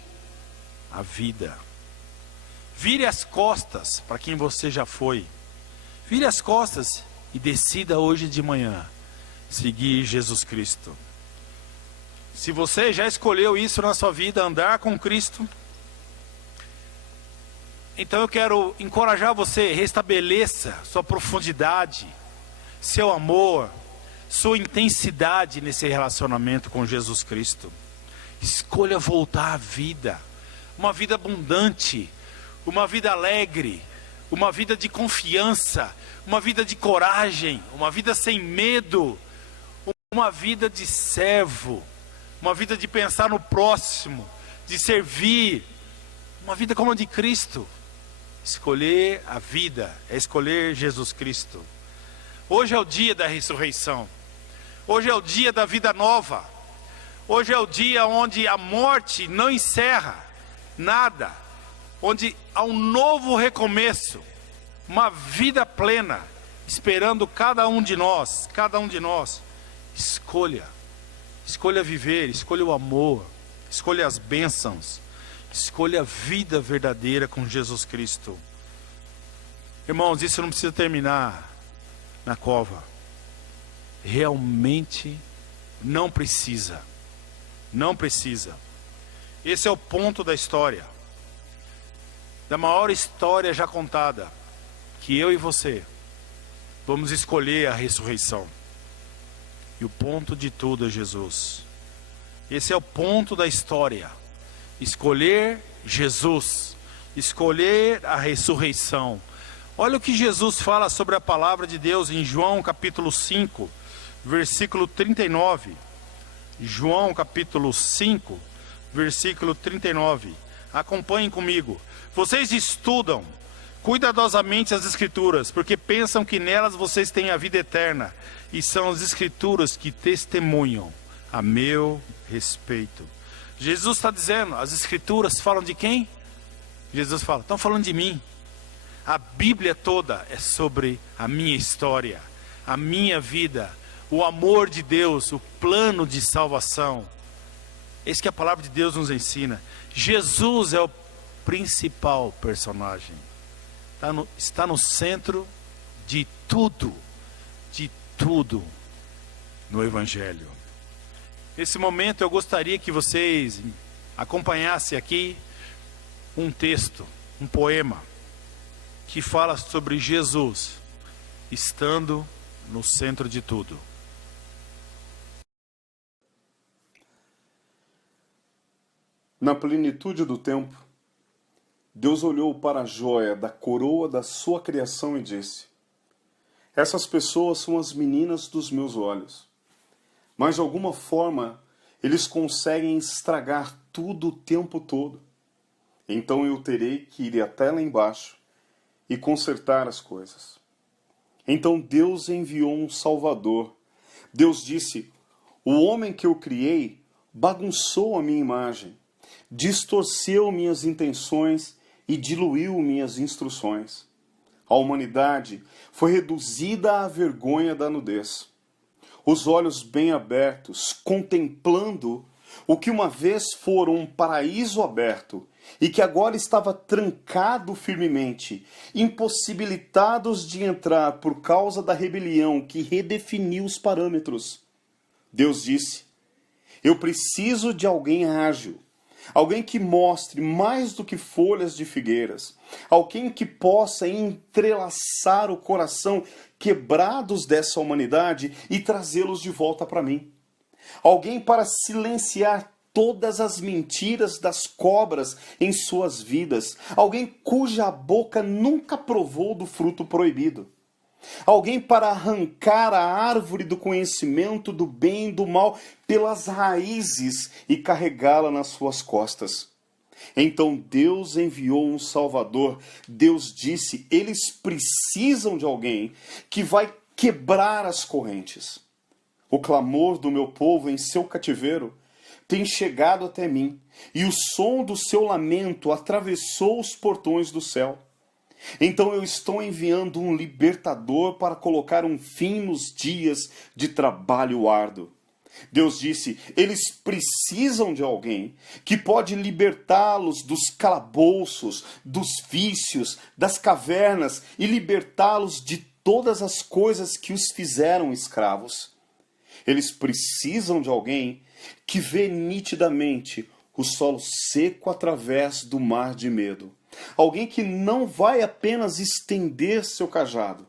a vida. Vire as costas para quem você já foi. Vire as costas e decida hoje de manhã seguir Jesus Cristo. Se você já escolheu isso na sua vida, andar com Cristo, então eu quero encorajar você: restabeleça sua profundidade, seu amor, sua intensidade nesse relacionamento com Jesus Cristo. Escolha voltar à vida. Uma vida abundante, uma vida alegre, uma vida de confiança, uma vida de coragem, uma vida sem medo, uma vida de servo, uma vida de pensar no próximo, de servir, uma vida como a de Cristo. Escolher a vida é escolher Jesus Cristo. Hoje é o dia da ressurreição. Hoje é o dia da vida nova. Hoje é o dia onde a morte não encerra nada, onde há um novo recomeço, uma vida plena, esperando cada um de nós. Escolha viver, escolha o amor, escolha as bênçãos, escolha a vida verdadeira com Jesus Cristo. Irmãos, isso não precisa terminar na cova. Realmente não precisa. Não precisa. Esse é o ponto da história, da maior história já contada, que eu e você vamos escolher a ressurreição. E o ponto de tudo é Jesus. Esse é o ponto da história. Escolher Jesus, escolher a ressurreição. Olha o que Jesus fala sobre a palavra de Deus em João capítulo 5, versículo 39. João capítulo 5, versículo 39. Acompanhem comigo. Vocês estudam cuidadosamente as Escrituras, porque pensam que nelas vocês têm a vida eterna, e são as Escrituras que testemunham a meu respeito. Jesus está dizendo, as Escrituras falam de quem? Jesus fala, estão falando de mim. A Bíblia toda é sobre a minha história, a minha vida, o amor de Deus, o plano de salvação. Esse que a palavra de Deus nos ensina. Jesus é o principal personagem. Está no centro de tudo no Evangelho. Nesse momento eu gostaria que vocês acompanhassem aqui um texto, um poema, que fala sobre Jesus estando no centro de tudo. Na plenitude do tempo, Deus olhou para a joia da coroa da sua criação e disse: essas pessoas são as meninas dos meus olhos. Mas de alguma forma, eles conseguem estragar tudo o tempo todo. Então eu terei que ir até lá embaixo e consertar as coisas. Então Deus enviou um Salvador. Deus disse: o homem que eu criei bagunçou a minha imagem, distorceu minhas intenções e diluiu minhas instruções. A humanidade foi reduzida à vergonha da nudez. Os olhos bem abertos, contemplando o que uma vez fora um paraíso aberto e que agora estava trancado firmemente, impossibilitados de entrar por causa da rebelião que redefiniu os parâmetros. Deus disse: eu preciso de alguém ágil, alguém que mostre mais do que folhas de figueiras, alguém que possa entrelaçar o coração quebrados dessa humanidade e trazê-los de volta para mim. Alguém para silenciar todas as mentiras das cobras em suas vidas. Alguém cuja boca nunca provou do fruto proibido. Alguém para arrancar a árvore do conhecimento do bem e do mal pelas raízes e carregá-la nas suas costas. Então Deus enviou um Salvador. Deus disse: eles precisam de alguém que vai quebrar as correntes. O clamor do meu povo em seu cativeiro tem chegado até mim, e o som do seu lamento atravessou os portões do céu. Então eu estou enviando um libertador para colocar um fim nos dias de trabalho árduo. Deus disse: eles precisam de alguém que pode libertá-los dos calabouços, dos vícios, das cavernas e libertá-los de todas as coisas que os fizeram escravos. Eles precisam de alguém que vê nitidamente o solo seco através do mar de medo. Alguém que não vai apenas estender seu cajado,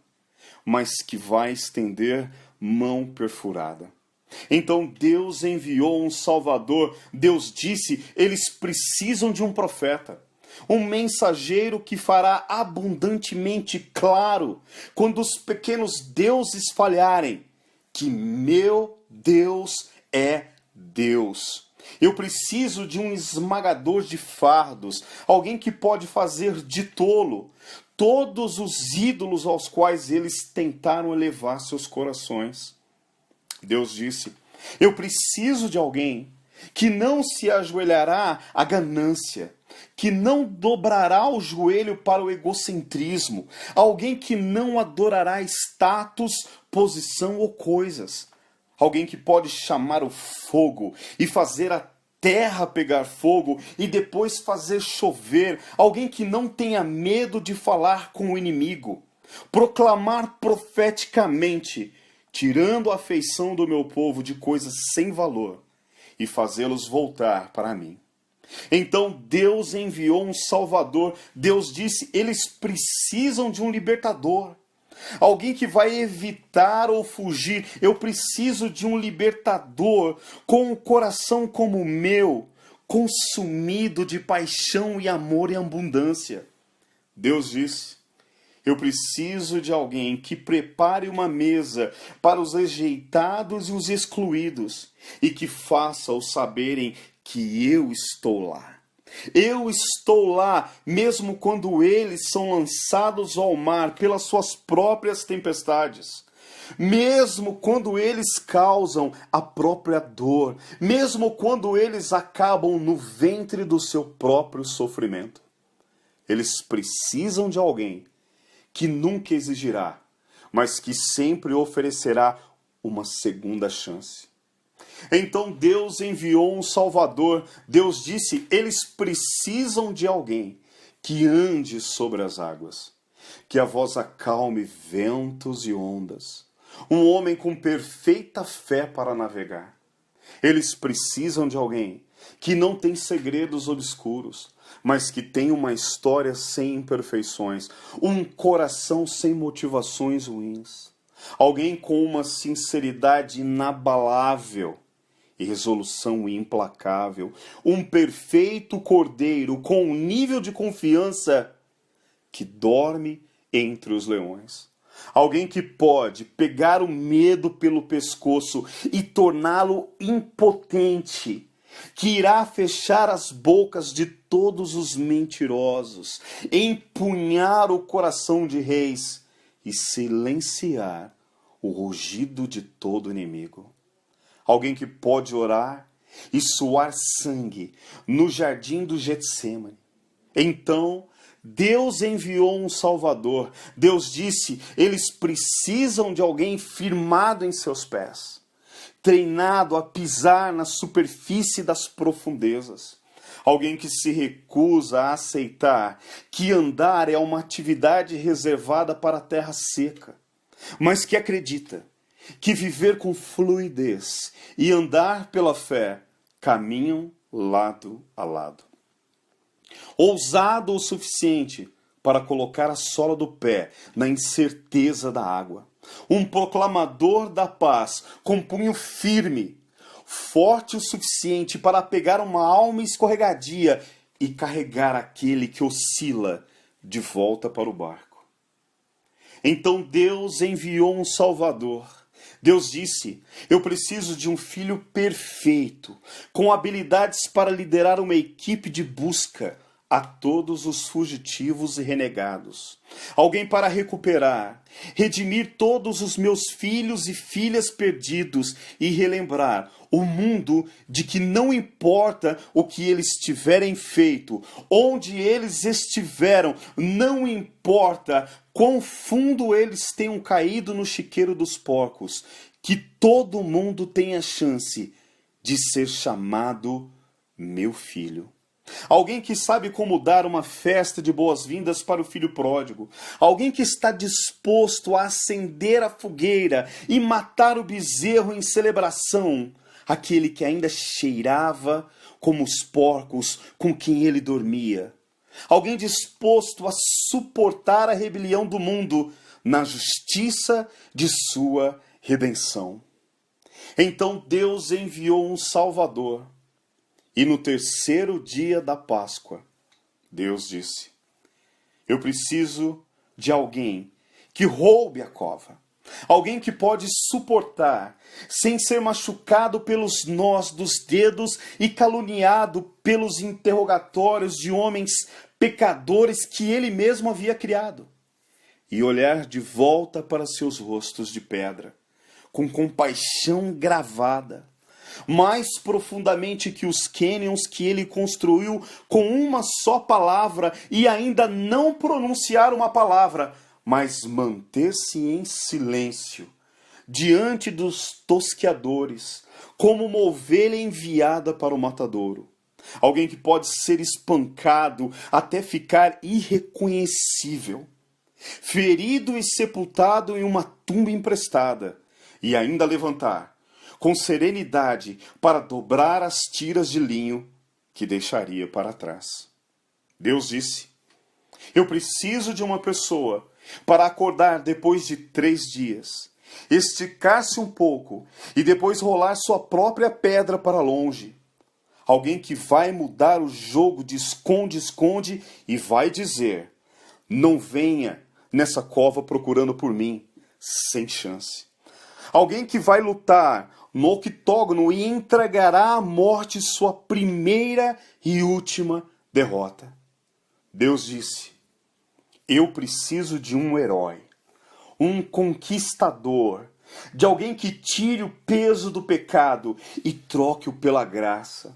mas que vai estender mão perfurada. Então Deus enviou um Salvador. Deus disse, eles precisam de um profeta. Um mensageiro que fará abundantemente claro, quando os pequenos deuses falharem, que meu Deus é Deus. Eu preciso de um esmagador de fardos, alguém que pode fazer de tolo todos os ídolos aos quais eles tentaram elevar seus corações. Deus disse, eu preciso de alguém que não se ajoelhará à ganância, que não dobrará o joelho para o egocentrismo, alguém que não adorará status, posição ou coisas, alguém que pode chamar o fogo e fazer a terra pegar fogo e depois fazer chover, alguém que não tenha medo de falar com o inimigo, proclamar profeticamente, tirando a afeição do meu povo de coisas sem valor e fazê-los voltar para mim. Então Deus enviou um Salvador. Deus disse, eles precisam de um libertador. Alguém que vai evitar ou fugir. Eu preciso de um libertador com o coração como o meu, consumido de paixão e amor e abundância. Deus disse, eu preciso de alguém que prepare uma mesa para os rejeitados e os excluídos e que faça-os saberem que eu estou lá. Eu estou lá, mesmo quando eles são lançados ao mar pelas suas próprias tempestades. Mesmo quando eles causam a própria dor. Mesmo quando eles acabam no ventre do seu próprio sofrimento. Eles precisam de alguém que nunca exigirá, mas que sempre oferecerá uma segunda chance. Então Deus enviou um Salvador. Deus disse, eles precisam de alguém que ande sobre as águas, que a voz acalme ventos e ondas, um homem com perfeita fé para navegar. Eles precisam de alguém que não tem segredos obscuros, mas que tem uma história sem imperfeições, um coração sem motivações ruins, alguém com uma sinceridade inabalável e resolução implacável, um perfeito cordeiro com um nível de confiança que dorme entre os leões. Alguém que pode pegar o medo pelo pescoço e torná-lo impotente, que irá fechar as bocas de todos os mentirosos, empunhar o coração de reis e silenciar o rugido de todo inimigo. Alguém que pode orar e suar sangue no jardim do Getsêmani. Então, Deus enviou um Salvador. Deus disse, eles precisam de alguém firmado em seus pés, treinado a pisar na superfície das profundezas. Alguém que se recusa a aceitar que andar é uma atividade reservada para a terra seca, mas que acredita que viver com fluidez e andar pela fé caminham lado a lado. Ousado o suficiente para colocar a sola do pé na incerteza da água. Um proclamador da paz com punho firme, forte o suficiente para pegar uma alma escorregadia e carregar aquele que oscila de volta para o barco. Então Deus enviou um Salvador. Deus disse, eu preciso de um filho perfeito, com habilidades para liderar uma equipe de busca a todos os fugitivos e renegados. Alguém para recuperar, redimir todos os meus filhos e filhas perdidos e relembrar o mundo de que não importa o que eles tiverem feito, onde eles estiveram, não importa quão fundo eles tenham caído no chiqueiro dos porcos, que todo mundo tem a chance de ser chamado meu filho. Alguém que sabe como dar uma festa de boas-vindas para o filho pródigo. Alguém que está disposto a acender a fogueira e matar o bezerro em celebração. Aquele que ainda cheirava como os porcos com quem ele dormia. Alguém disposto a suportar a rebelião do mundo na justiça de sua redenção. Então Deus enviou um Salvador. E no terceiro dia da Páscoa, Deus disse: eu preciso de alguém que roube a cova. Alguém que pode suportar, sem ser machucado pelos nós dos dedos e caluniado pelos interrogatórios de homens pecadores que ele mesmo havia criado. E olhar de volta para seus rostos de pedra, com compaixão gravada, mais profundamente que os cânions que ele construiu com uma só palavra e ainda não pronunciar uma palavra, mas manter-se em silêncio diante dos tosqueadores, como uma ovelha enviada para o matadouro. Alguém que pode ser espancado até ficar irreconhecível, ferido e sepultado em uma tumba emprestada, e ainda levantar com serenidade para dobrar as tiras de linho que deixaria para trás. Deus disse: eu preciso de uma pessoa para acordar depois de 3 dias, esticar-se um pouco e depois rolar sua própria pedra para longe. Alguém que vai mudar o jogo de esconde-esconde e vai dizer: não venha nessa cova procurando por mim, sem chance. Alguém que vai lutar no octógono e entregará à morte sua primeira e última derrota. Deus disse: eu preciso de um herói, um conquistador, de alguém que tire o peso do pecado e troque-o pela graça.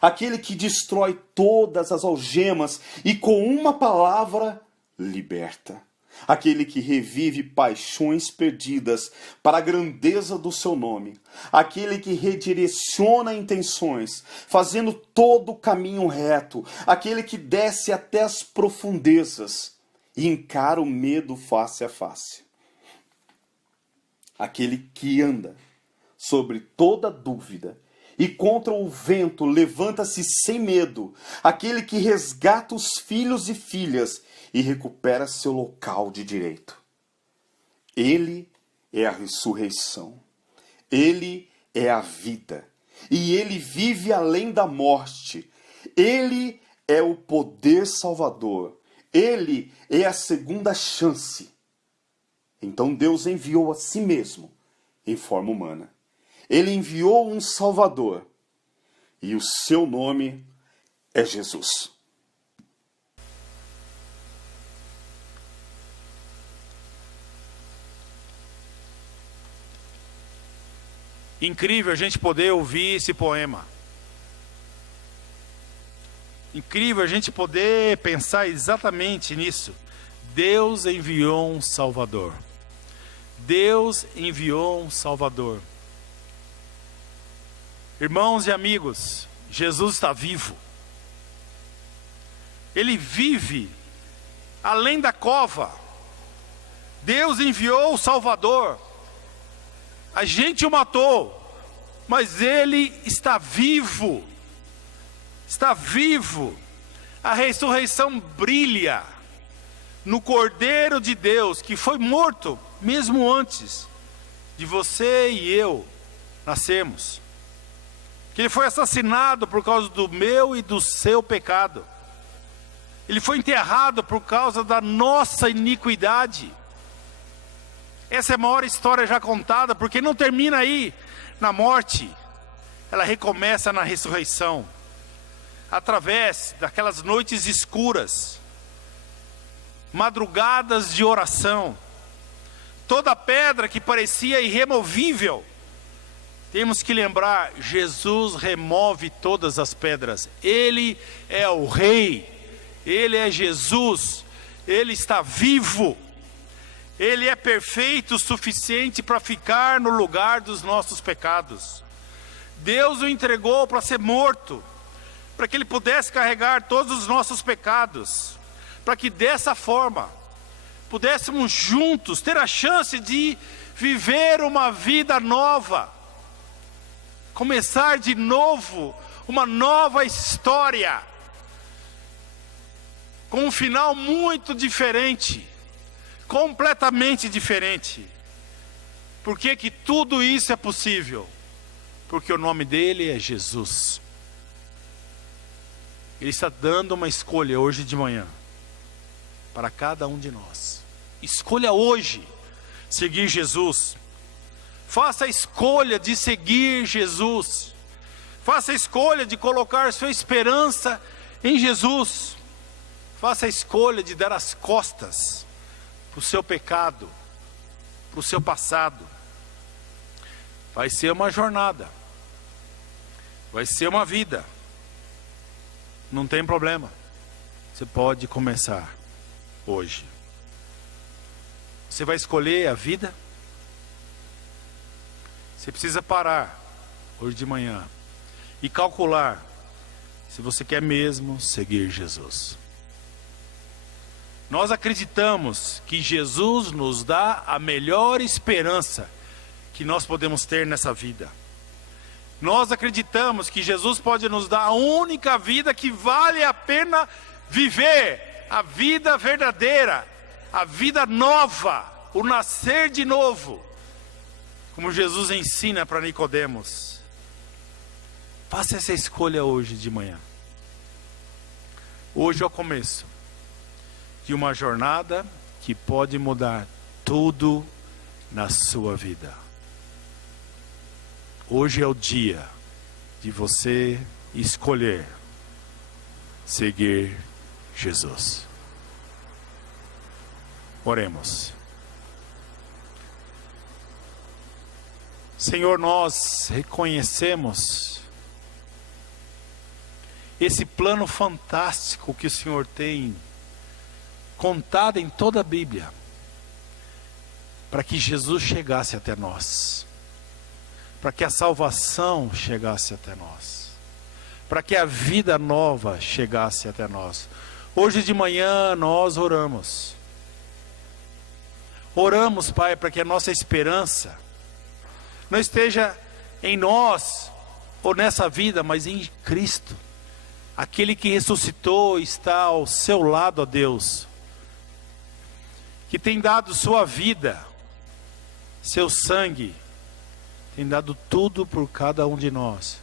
Aquele que destrói todas as algemas e com uma palavra liberta. Aquele que revive paixões perdidas para a grandeza do seu nome. Aquele que redireciona intenções, fazendo todo o caminho reto. Aquele que desce até as profundezas e encara o medo face a face. Aquele que anda sobre toda dúvida e contra o vento levanta-se sem medo. Aquele que resgata os filhos e filhas e recupera seu local de direito. Ele é a ressurreição. Ele é a vida. E ele vive além da morte. Ele é o poder salvador. Ele é a segunda chance. Então Deus enviou a si mesmo em forma humana. Ele enviou um Salvador. E o seu nome é Jesus. Incrível a gente poder ouvir esse poema. Incrível a gente poder pensar exatamente nisso. Deus enviou um Salvador. Deus enviou um Salvador. Irmãos e amigos, Jesus está vivo. Ele vive além da cova. Deus enviou o Salvador. A gente o matou, mas ele está vivo. Está vivo. A ressurreição brilha no Cordeiro de Deus, que foi morto mesmo antes de você e eu nascermos. Que ele foi assassinado por causa do meu e do seu pecado. Ele foi enterrado por causa da nossa iniquidade. Essa é a maior história já contada, porque não termina aí na morte. Ela recomeça na ressurreição. Através daquelas noites escuras, madrugadas de oração, toda pedra que parecia irremovível, temos que lembrar, Jesus remove todas as pedras. Ele é o Rei, Ele é Jesus, Ele está vivo, Ele é perfeito o suficiente para ficar no lugar dos nossos pecados. Deus o entregou para ser morto, para que Ele pudesse carregar todos os nossos pecados, para que dessa forma pudéssemos juntos ter a chance de viver uma vida nova, começar de novo uma nova história, com um final muito diferente, completamente diferente. Por que que tudo isso é possível? porque o nome dele é Jesus. Ele está dando uma escolha hoje de manhã para cada um de nós. Escolha hoje seguir Jesus. Faça a escolha de seguir Jesus. Faça a escolha de colocar sua esperança em Jesus. Faça a escolha de dar as costas para o seu pecado, para o seu passado. Vai ser uma jornada. Vai ser uma vida. Não tem problema. Você pode começar hoje. Você vai escolher a vida? Você precisa parar hoje de manhã e calcular se você quer mesmo seguir Jesus. Nós acreditamos que Jesus nos dá a melhor esperança que nós podemos ter nessa vida. Nós acreditamos que Jesus pode nos dar a única vida que vale a pena viver, a vida verdadeira, a vida nova, o nascer de novo, como Jesus ensina para Nicodemos. Faça essa escolha hoje de manhã. Hoje é o começo de uma jornada que pode mudar tudo na sua vida. Hoje é o dia de você escolher seguir Jesus. Oremos. Senhor, nós reconhecemos esse plano fantástico que o Senhor tem contado em toda a Bíblia, para que Jesus chegasse até nós, para que a salvação chegasse até nós, para que a vida nova chegasse até nós. Hoje de manhã nós oramos. Oramos, Pai, para que a nossa esperança não esteja em nós ou nessa vida, mas em Cristo. Aquele que ressuscitou está ao seu lado, ó Deus, que tem dado sua vida, seu sangue, tem dado tudo por cada um de nós,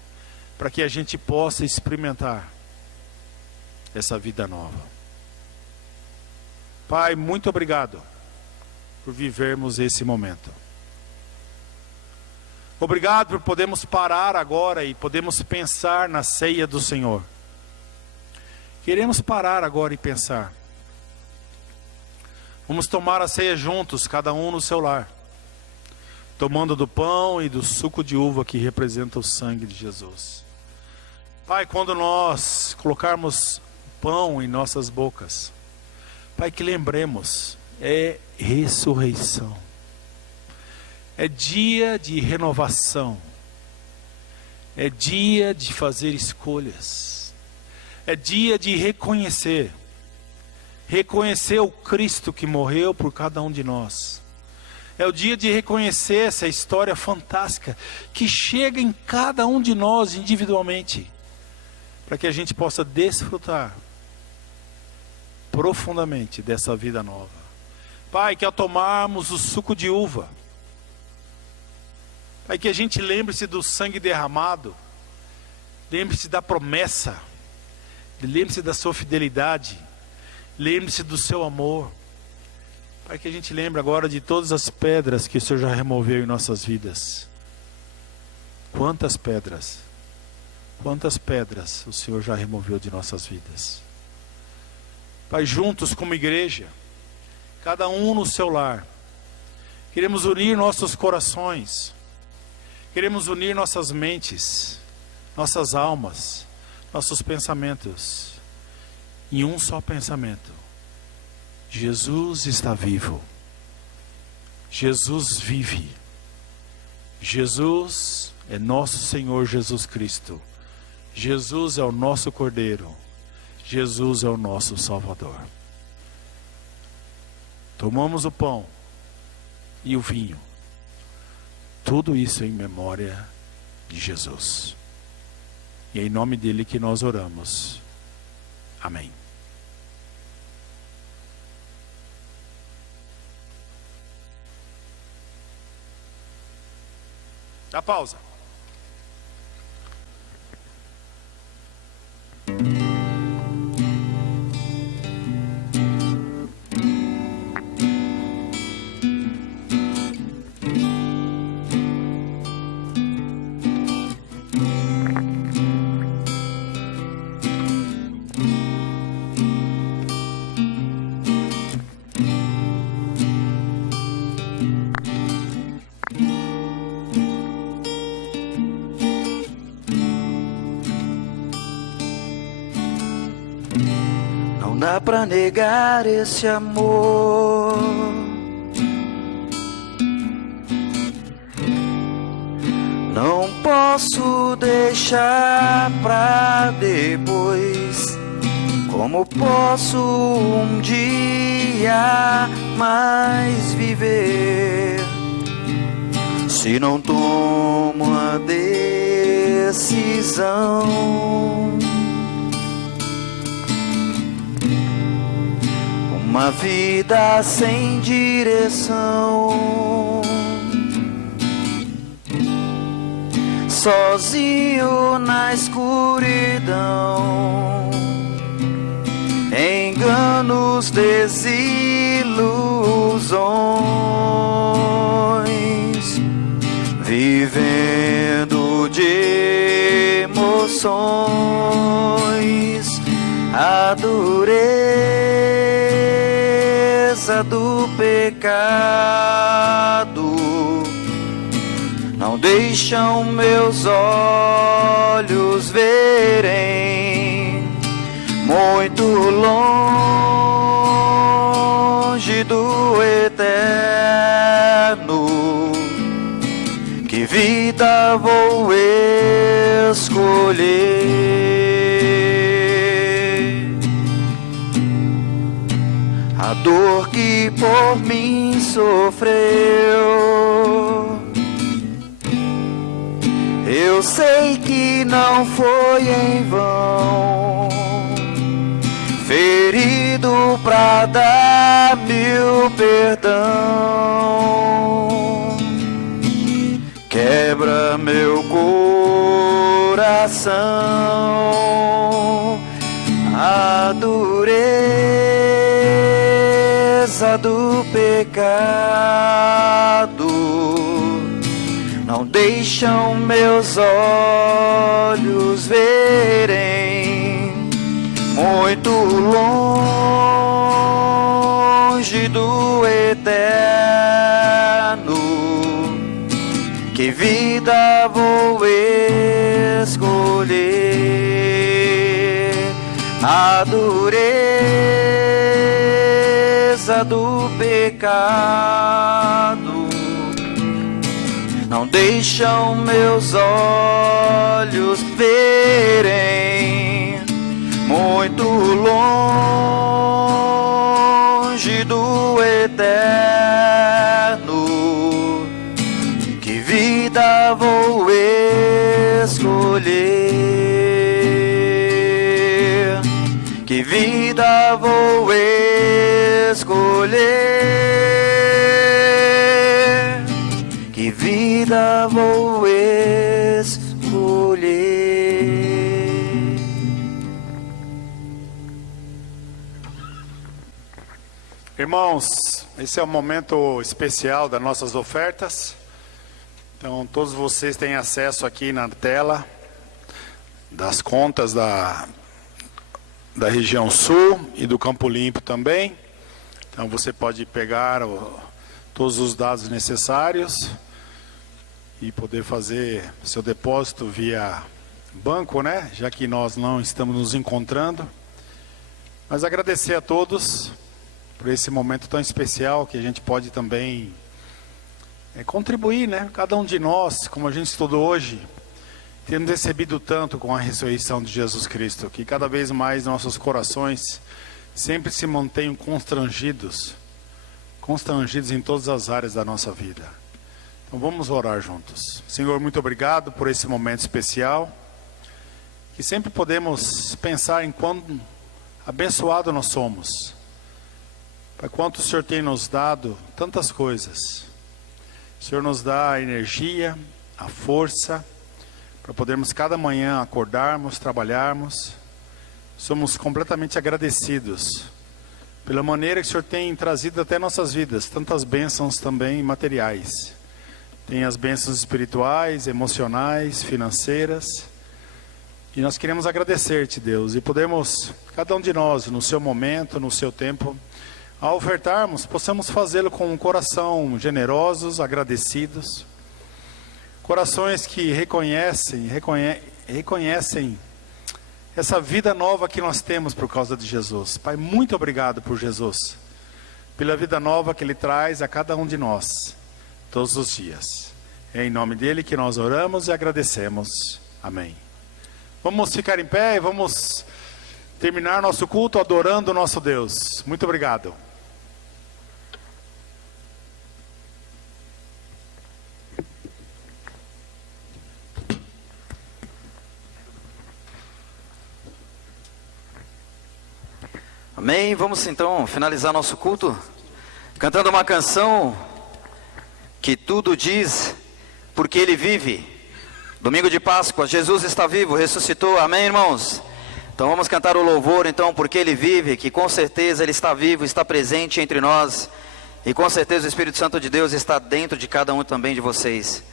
para que a gente possa experimentar essa vida nova. Pai, muito obrigado por vivermos esse momento. Obrigado por podermos parar agora e podemos pensar na ceia do Senhor. Queremos parar agora e pensar. Vamos tomar a ceia juntos, cada um no seu lar, tomando do pão e do suco de uva que representa o sangue de Jesus. Pai, quando nós colocarmos pão em nossas bocas, Pai, que lembremos, é ressurreição. É dia de renovação. É dia de fazer escolhas. É dia de reconhecer o Cristo que morreu por cada um de nós. É o dia de reconhecer essa história fantástica que chega em cada um de nós individualmente, para que a gente possa desfrutar profundamente dessa vida nova. Pai, que ao tomarmos o suco de uva, Pai, que a gente lembre-se do sangue derramado, lembre-se da promessa, lembre-se da sua fidelidade, lembre-se do seu amor. Pai, que a gente lembre agora de todas as pedras que o Senhor já removeu em nossas vidas. Quantas pedras o Senhor já removeu de nossas vidas. Pai, juntos como igreja, cada um no seu lar, queremos unir nossos corações, queremos unir nossas mentes, nossas almas, nossos pensamentos, em um só pensamento. Jesus está vivo. Jesus vive. Jesus é nosso Senhor Jesus Cristo. Jesus é o nosso Cordeiro. Jesus é o nosso Salvador. Tomamos o pão e o vinho. Tudo isso em memória de Jesus. E é em nome dele que nós oramos. Amém. Dá pausa. Não dá pra negar esse amor. Não posso deixar pra depois. Como posso um dia mais viver se não tomo a decisão? Uma vida sem direção, sozinho na escuridão, enganos, desilusões, vivendo de emoções, a dureza do pecado não deixam meus olhos verem muito longe do eterno. Que vida vou escolher? A dor que por mim sofreu, eu sei que não foi em vão, ferido pra dar-me o perdão. Quebra meu coração, a dureza do pecado não deixam meus olhos verem muito longe do eterno. Que vida vou escolher? A dureza do pecado não deixam meus olhos verem muito longe do eterno. Que vida vou escolher? Que vida vou escolher? Que vida vou escolher? Irmãos, esse é o momento especial das nossas ofertas. Então, todos vocês têm acesso aqui na tela das contas da região sul e do Campo Limpo também. Então, você pode pegar todos os dados necessários e poder fazer seu depósito via banco, né? Já que nós não estamos nos encontrando. Mas agradecer a todos por esse momento tão especial que a gente pode também contribuir, né? Cada um de nós, como a gente estudou hoje, tendo recebido tanto com a ressurreição de Jesus Cristo, que cada vez mais nossos corações sempre se mantenham constrangidos em todas as áreas da nossa vida. Então vamos orar juntos. Senhor, muito obrigado por esse momento especial, que sempre podemos pensar em quão abençoado nós somos, para quanto o Senhor tem nos dado tantas coisas. O Senhor nos dá a energia, a força, para podermos cada manhã acordarmos, trabalharmos. Somos completamente agradecidos pela maneira que o Senhor tem trazido até nossas vidas, tantas bênçãos também materiais. Tem as bênçãos espirituais, emocionais, financeiras. E nós queremos agradecer-te, Deus, e podemos, cada um de nós, no seu momento, no seu tempo, ao ofertarmos, possamos fazê-lo com um coração generosos, agradecidos, corações que reconhecem essa vida nova que nós temos por causa de Jesus. Pai, muito obrigado por Jesus, pela vida nova que Ele traz a cada um de nós, todos os dias. É em nome dEle que nós oramos e agradecemos. Amém. Vamos ficar em pé e vamos terminar nosso culto adorando o nosso Deus. Muito obrigado. Amém. Vamos então finalizar nosso culto cantando uma canção que tudo diz, porque Ele vive. Domingo de Páscoa, Jesus está vivo, ressuscitou. Amém, irmãos? Então vamos cantar o louvor, então, porque Ele vive, que com certeza Ele está vivo, está presente entre nós, e com certeza o Espírito Santo de Deus está dentro de cada um também de vocês.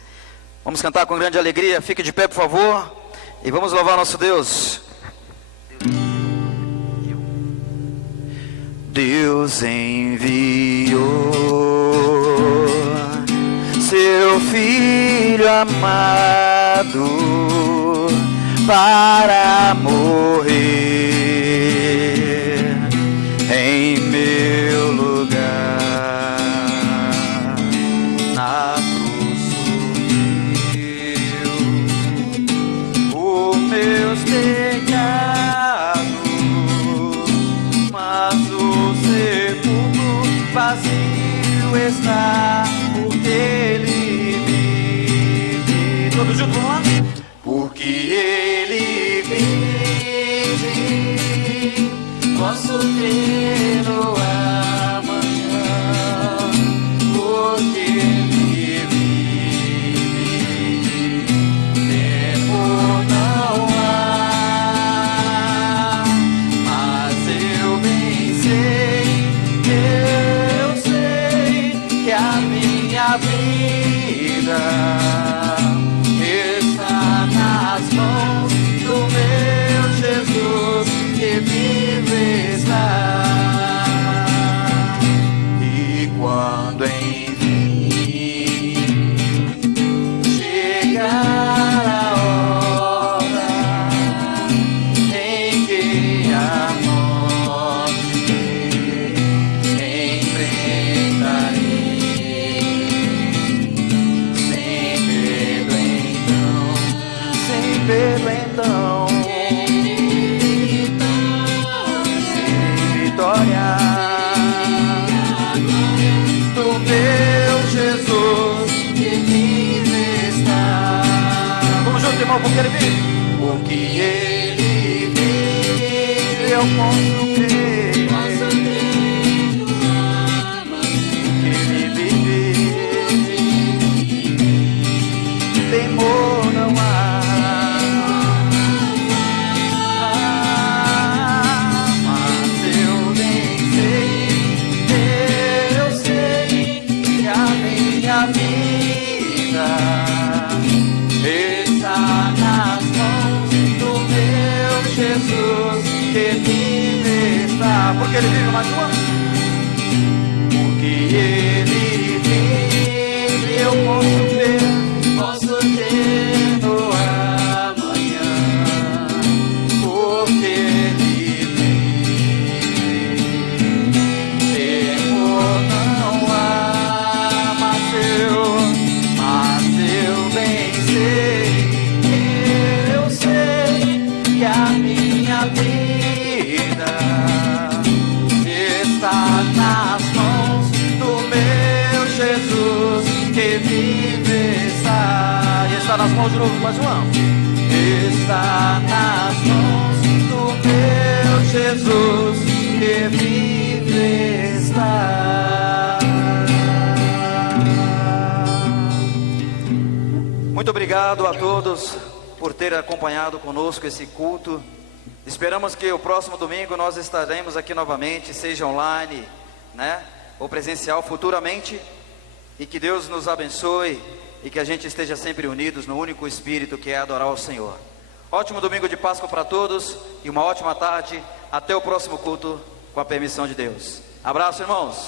Vamos cantar com grande alegria. Fique de pé, por favor, e vamos louvar nosso Deus. Deus enviou seu Filho amado para morrer em meu lugar. Na cruz subiu os meus pecados, mas o sepulcro vazio está, porque Ele vive. Todos juntos, vamos lá? Porque Ele vive, posso ter no amanhã. Porque Ele vive, temor não há. Mas eu bem sei que a minha vida está nas mãos do meu Jesus, que vive está. E quando enfim chegar a hora em que a morte enfrentarei, sem medo então, vitória do meu Jesus, que vive está. Vamos junto, irmão, porque Ele vive. Porque Ele vive, eu posso crer. Ele vive, temor não há. Mas eu nem sei que a minha vida está nas mãos do meu Jesus, que vive está. Porque Ele vive, mais uma. Porque Ele vive, eu posso ter no amanhã. Porque Ele vive, temor não há. Mas eu bem sei que a minha vida está nas mãos do meu Jesus, que vive está. E está nas mãos de novo, mais uma. Está nas mãos do meu Jesus, que vive está. Muito obrigado a todos por ter acompanhado conosco esse culto. Esperamos que o próximo domingo nós estaremos aqui novamente, seja online, né, ou presencial futuramente, e que Deus nos abençoe e que a gente esteja sempre unidos no único Espírito, que é adorar o Senhor. Ótimo domingo de Páscoa para todos e uma ótima tarde. Até o próximo culto, com a permissão de Deus. Abraço, irmãos.